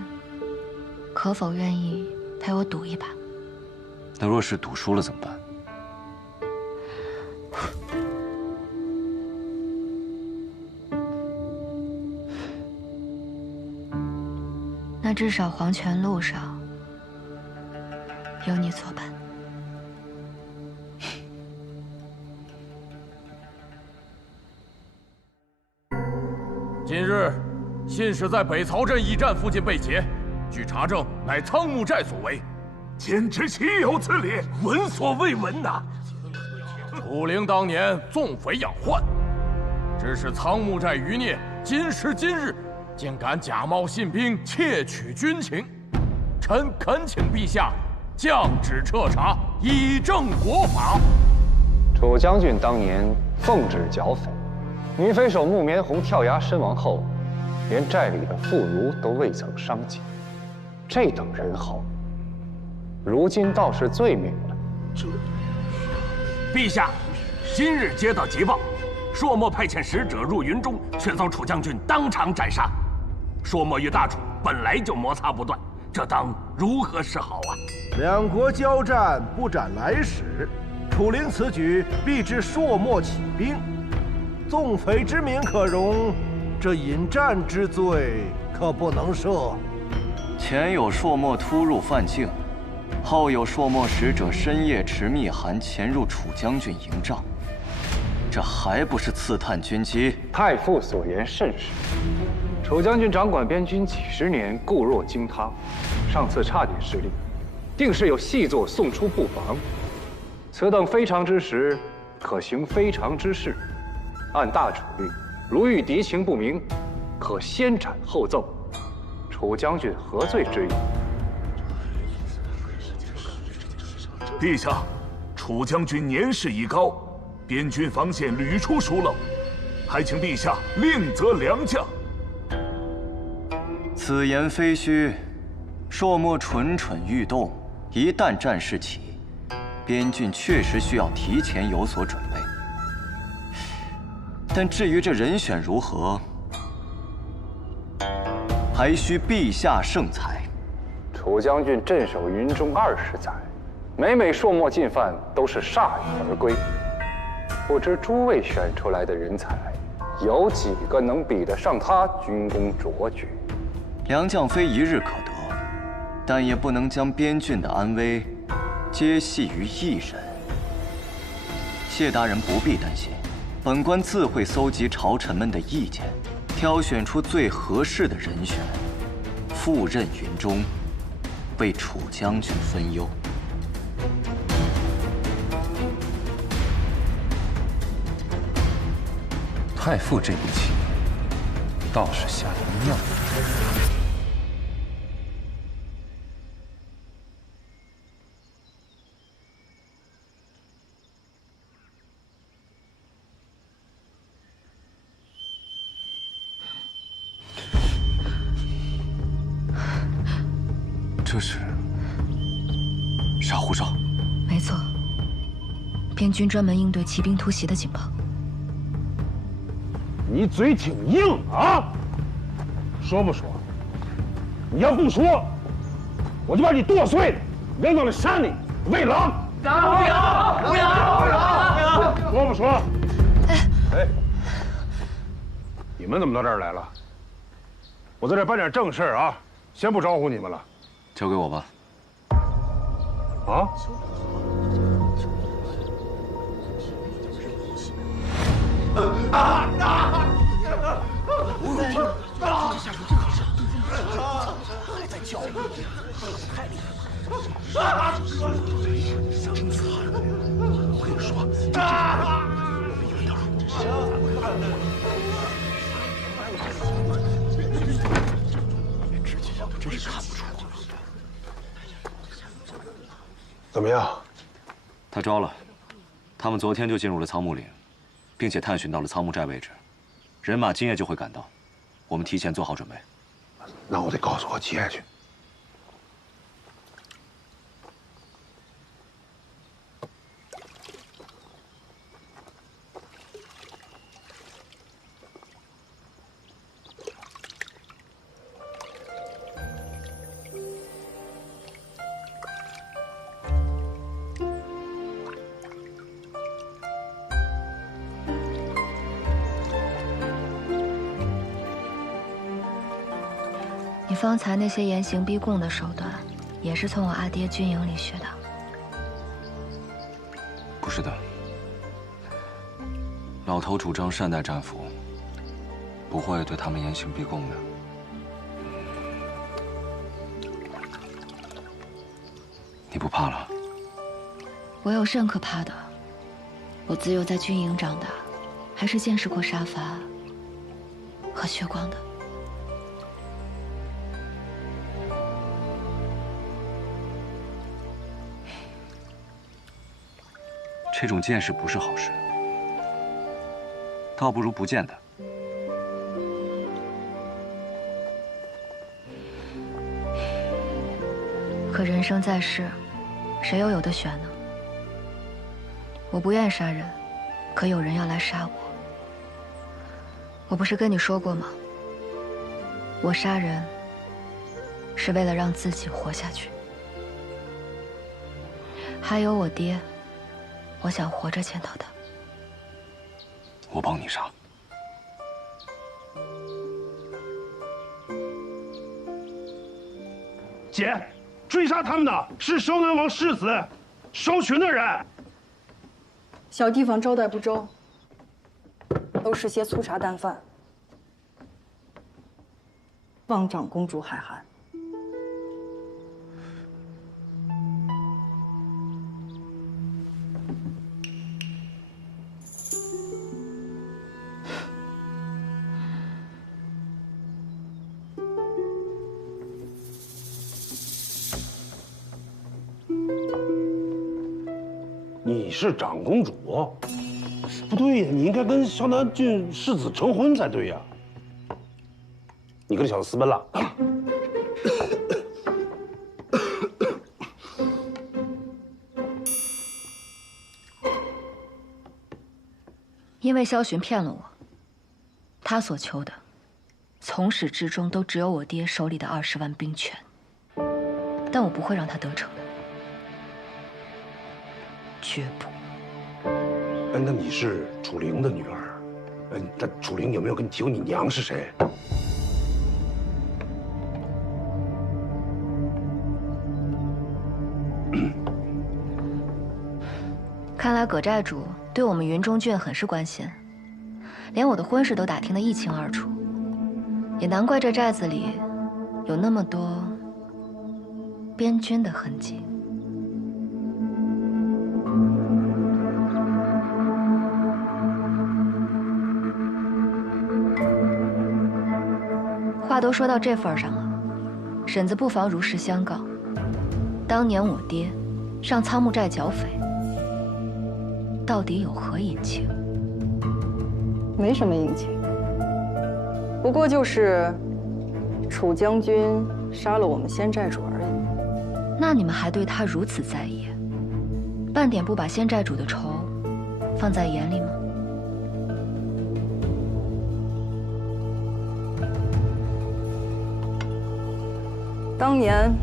可否愿意陪我赌一把？那若是赌输了怎么办？那至少黄泉路上有你作伴。今日信使在北曹镇驿站附近被劫，据查证乃仓木寨所为，简直岂有此理，闻所未闻呐！楚灵当年纵匪养患，只是仓木寨余孽今时今日竟敢假冒信兵窃取军情，臣恳请陛下降旨彻查，以正国法。楚将军当年奉旨剿匪，女匪首木棉红跳崖身亡后，连寨里的妇孺都未曾伤及。这等人豪，如今倒是罪名了。陛下，今日接到急报，朔漠派遣使者入云中，却遭楚将军当场斩杀。朔漠与大楚本来就摩擦不断，这当如何是好啊？两国交战，不斩来使，楚灵此举必致朔漠起兵。纵匪之名可容，这引战之罪可不能赦。前有朔漠突入犯境，后有朔漠使者深夜持密函潜入楚将军营帐，这还不是刺探军机？太傅所言甚是。楚将军掌管边军几十年，固若金汤，上次差点失利，定是有细作送出布防。此等非常之时，可行非常之事。按大处令，如遇敌情不明，可先斩后奏。楚将军何罪之有？陛下，楚将军年事已高，边军防线屡出疏漏，还请陛下另择良将。此言非虚，朔漠蠢蠢欲动，一旦战事起，边郡确实需要提前有所准备。但至于这人选如何，还需陛下圣裁。楚将军镇守云中20载，每朔漠进犯都是铩羽而归。不知诸位选出来的人才，有几个能比得上他军功卓绝？良将非一日可得，但也不能将边郡的安危皆系于一人。谢大人不必担心，本官自会搜集朝臣们的意见，挑选出最合适的人选，赴任云中，为楚将军分忧。太傅这步棋，倒是下得妙。这是杀护哨？没错，边军专门应对骑兵突袭的警报。你嘴挺硬啊！说不说？你要不说，我就把你剁碎，扔到了山里喂狼。不要！说不说？哎，你们怎么到这儿来了？我在这办点正事啊，先不招呼你们了。交给我吧。啊？这下手真好使，还在叫，太厉害了！真惨！我跟你说，我们有一套，直接让他真是看不出。怎么样？他招了，他们昨天就进入了苍木岭，并且探寻到了苍木寨位置，人马今夜就会赶到，我们提前做好准备。那我得告诉我姐去。你方才那些严刑逼供的手段，也是从我阿爹军营里学的？不是的，老头主张善待战俘，不会对他们严刑逼供的。你不怕了？我有甚可怕的？我自幼在军营长大，还是见识过杀伐和血光的。这种见识不是好事，倒不如不见的。可人生在世，谁又有得选呢？我不愿杀人，可有人要来杀我。我不是跟你说过吗？我杀人是为了让自己活下去。还有我爹，我想活着见到他。我帮你杀。姐，追杀他们的是收南王世子，收群的人。小地方招待不周，都是些粗茶淡饭。望长公主海涵。是长公主？不对呀，你应该跟萧南郡世子成婚才对呀。你跟这小子私奔了？因为萧巡骗了我，他所求的，从始至终都只有我爹手里的20万兵权。但我不会让他得逞的，绝不。哎，那你是楚灵的女儿，那楚灵有没有跟你提过你娘是谁？看来葛寨主对我们云中郡很是关心，连我的婚事都打听得一清二楚。也难怪这寨子里有那么多边军的痕迹。话都说到这份上了，婶子不妨如实相告：当年我爹上苍木寨剿匪，到底有何隐情？没什么隐情，不过就是楚将军杀了我们仙寨主而已。那你们还对他如此在意，半点不把仙寨主的仇放在眼里吗？当年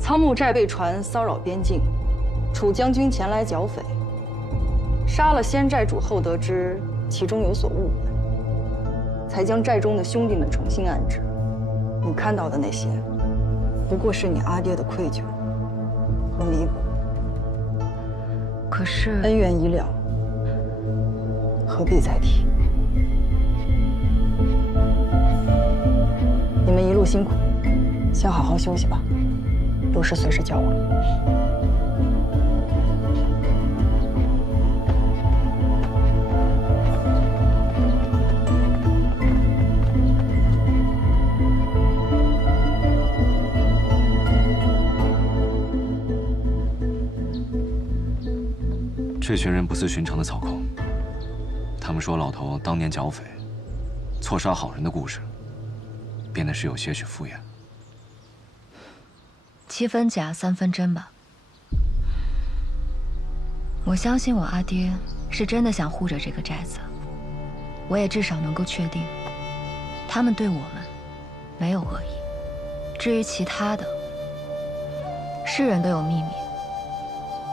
苍木寨被传骚扰边境，楚将军前来剿匪，杀了仙寨主后，得知其中有所误会，才将寨中的兄弟们重新安置。你看到的那些，不过是你阿爹的愧疚和弥补。可是恩怨已了，何必再提？你们一路辛苦，先好好休息吧，有事随时叫我。这群人不似寻常的草寇，他们说老头当年剿匪、错杀好人的故事，变得是有些许敷衍。7分假3分真吧。我相信我阿爹是真的想护着这个寨子，我也至少能够确定，他们对我们没有恶意。至于其他的，世人都有秘密，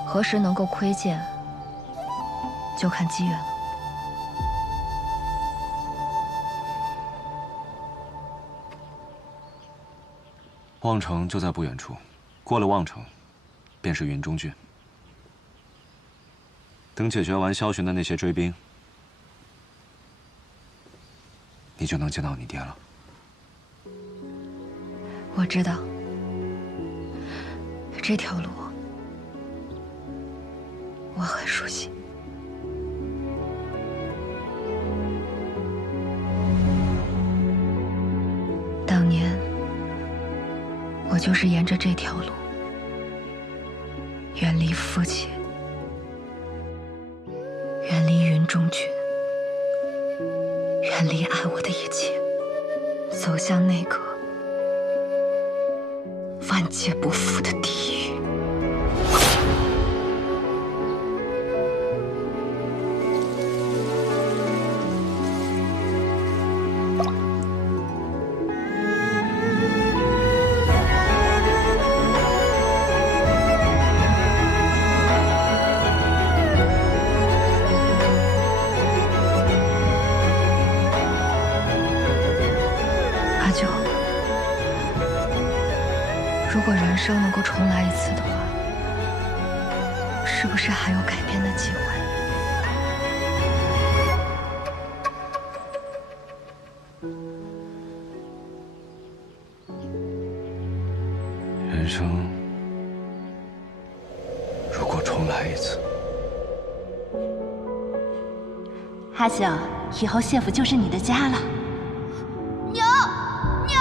何时能够窥见，就看机缘了。望城就在不远处，过了望城，便是云中郡。等解决完萧巡的那些追兵，你就能见到你爹了。我知道，这条路我很熟悉。当年我就是沿着这条路，远离父亲，远离云中郡，远离爱我的一切，走向那个万劫不复的地狱。阿九，如果人生能够重来一次的话，是不是还有改变的机会？人生如果重来一次，阿九，以后谢府就是你的家了。娘，娘！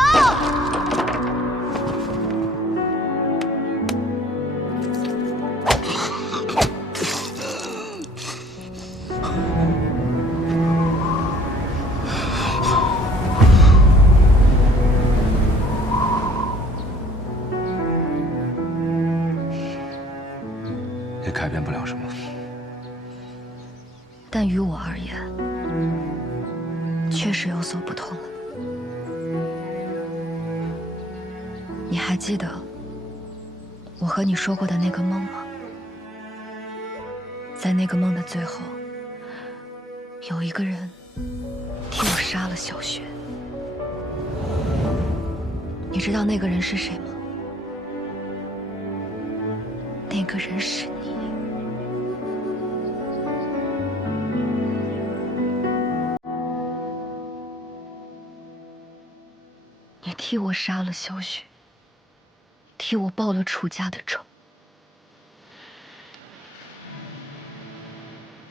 但于我而言，确实有所不同了。你还记得我和你说过的那个梦吗？在那个梦的最后，有一个人替我杀了小雪。你知道那个人是谁吗？那个人是你。你替我杀了小雪，替我报了楚家的仇。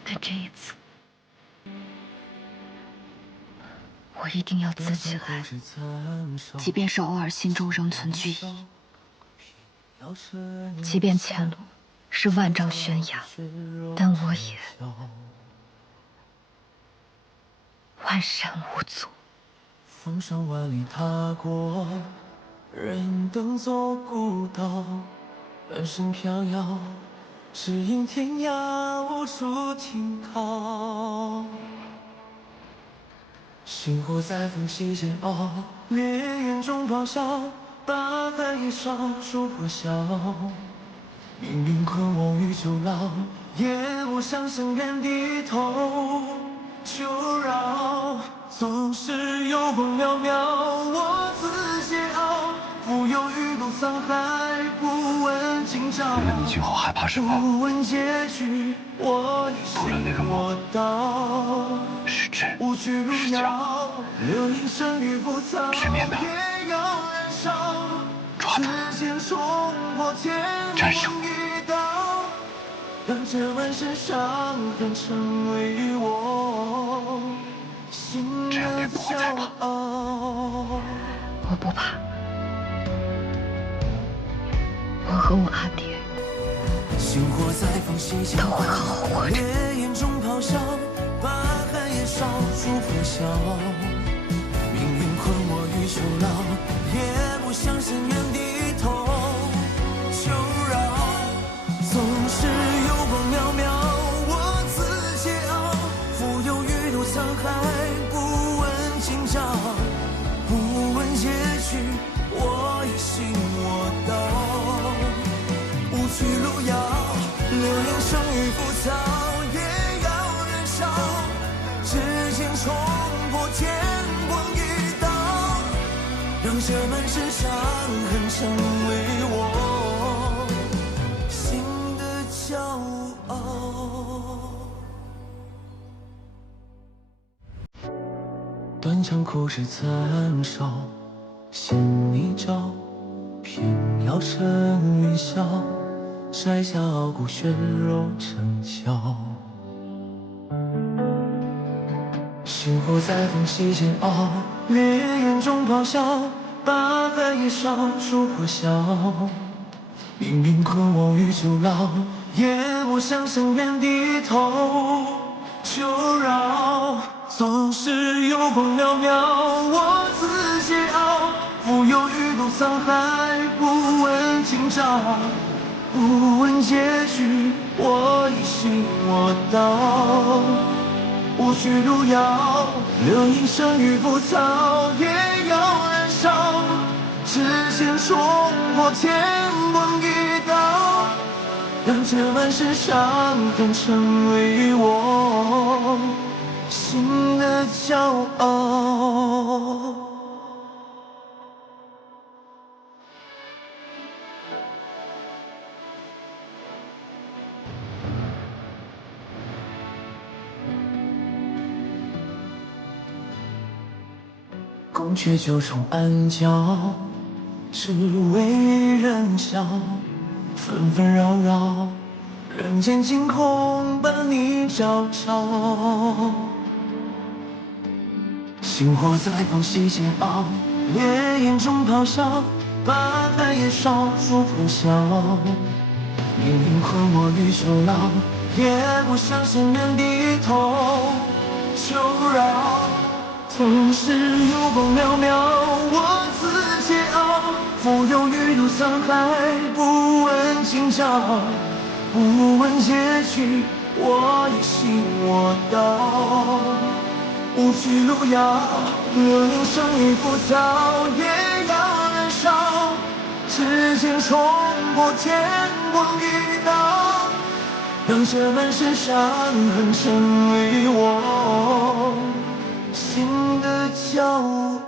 但这一次，我一定要自己来，即便是偶尔心中仍存惧意，即便前路是万丈悬崖，但我也万山无阻。风霜万里踏过，人等走孤岛，半生飘摇，只因天涯无处停靠。星火在风息间熬，烈焰中咆哮，大海也烧，烛火消。命运困我于囚牢，也不想向远低头。求饶，总是有光渺渺，我自桀骜。浮游于路沧海，不问今朝。问了你句后害怕什么？不问结局，我已不论那个梦是真是假，直面它，抓它，战胜。让这满身伤痕成为我心的骄傲。我不怕，我和我阿爹都会好好活着。烈焰中咆哮，把寒夜烧，烛火消。命运困我于囚牢，也不想向远低头。求饶，总是有光渺渺，我自桀骜。浮游于路沧海，不问今朝，不问结局，我已信我道。无趣路遥，流言生于浮躁，也要燃烧。指尖冲破天光一刀，让这满身伤痕成为我心的骄傲。断肠苦事残烧，衔泥沼，偏要趁云霄。摘下傲骨血肉成鞘，星火在风息间熬，烈焰中咆哮，把寒夜烧，烛火消。命运困我于囚牢，也不想向远低头。求饶，总是有光渺渺，我自桀骜。浮游于路沧海，不问今朝。不问结局，我已信我道。无趣路遥，流萤生于浮躁，也要燃烧。指尖冲破天光一刀，让这满身伤痕成为我心的骄傲。宫阙九重暗角，只为人笑。纷纷扰扰，人间惊恐把你照照。星火在风息间熬，烈焰中咆哮，把寒夜烧，烛火消。命运困我于囚牢，也不想向远低头。求饶，总是有光渺渺，我自桀骜。浮游于路沧海，不问今朝，不问结局，我一心我道，无需路遥，人生已浮躁，也要燃烧。时间冲破天光一道，让这满身伤痕成为我心的骄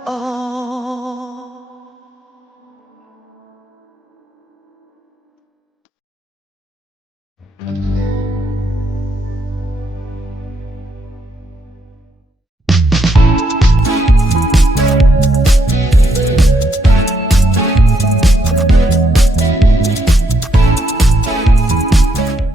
傲。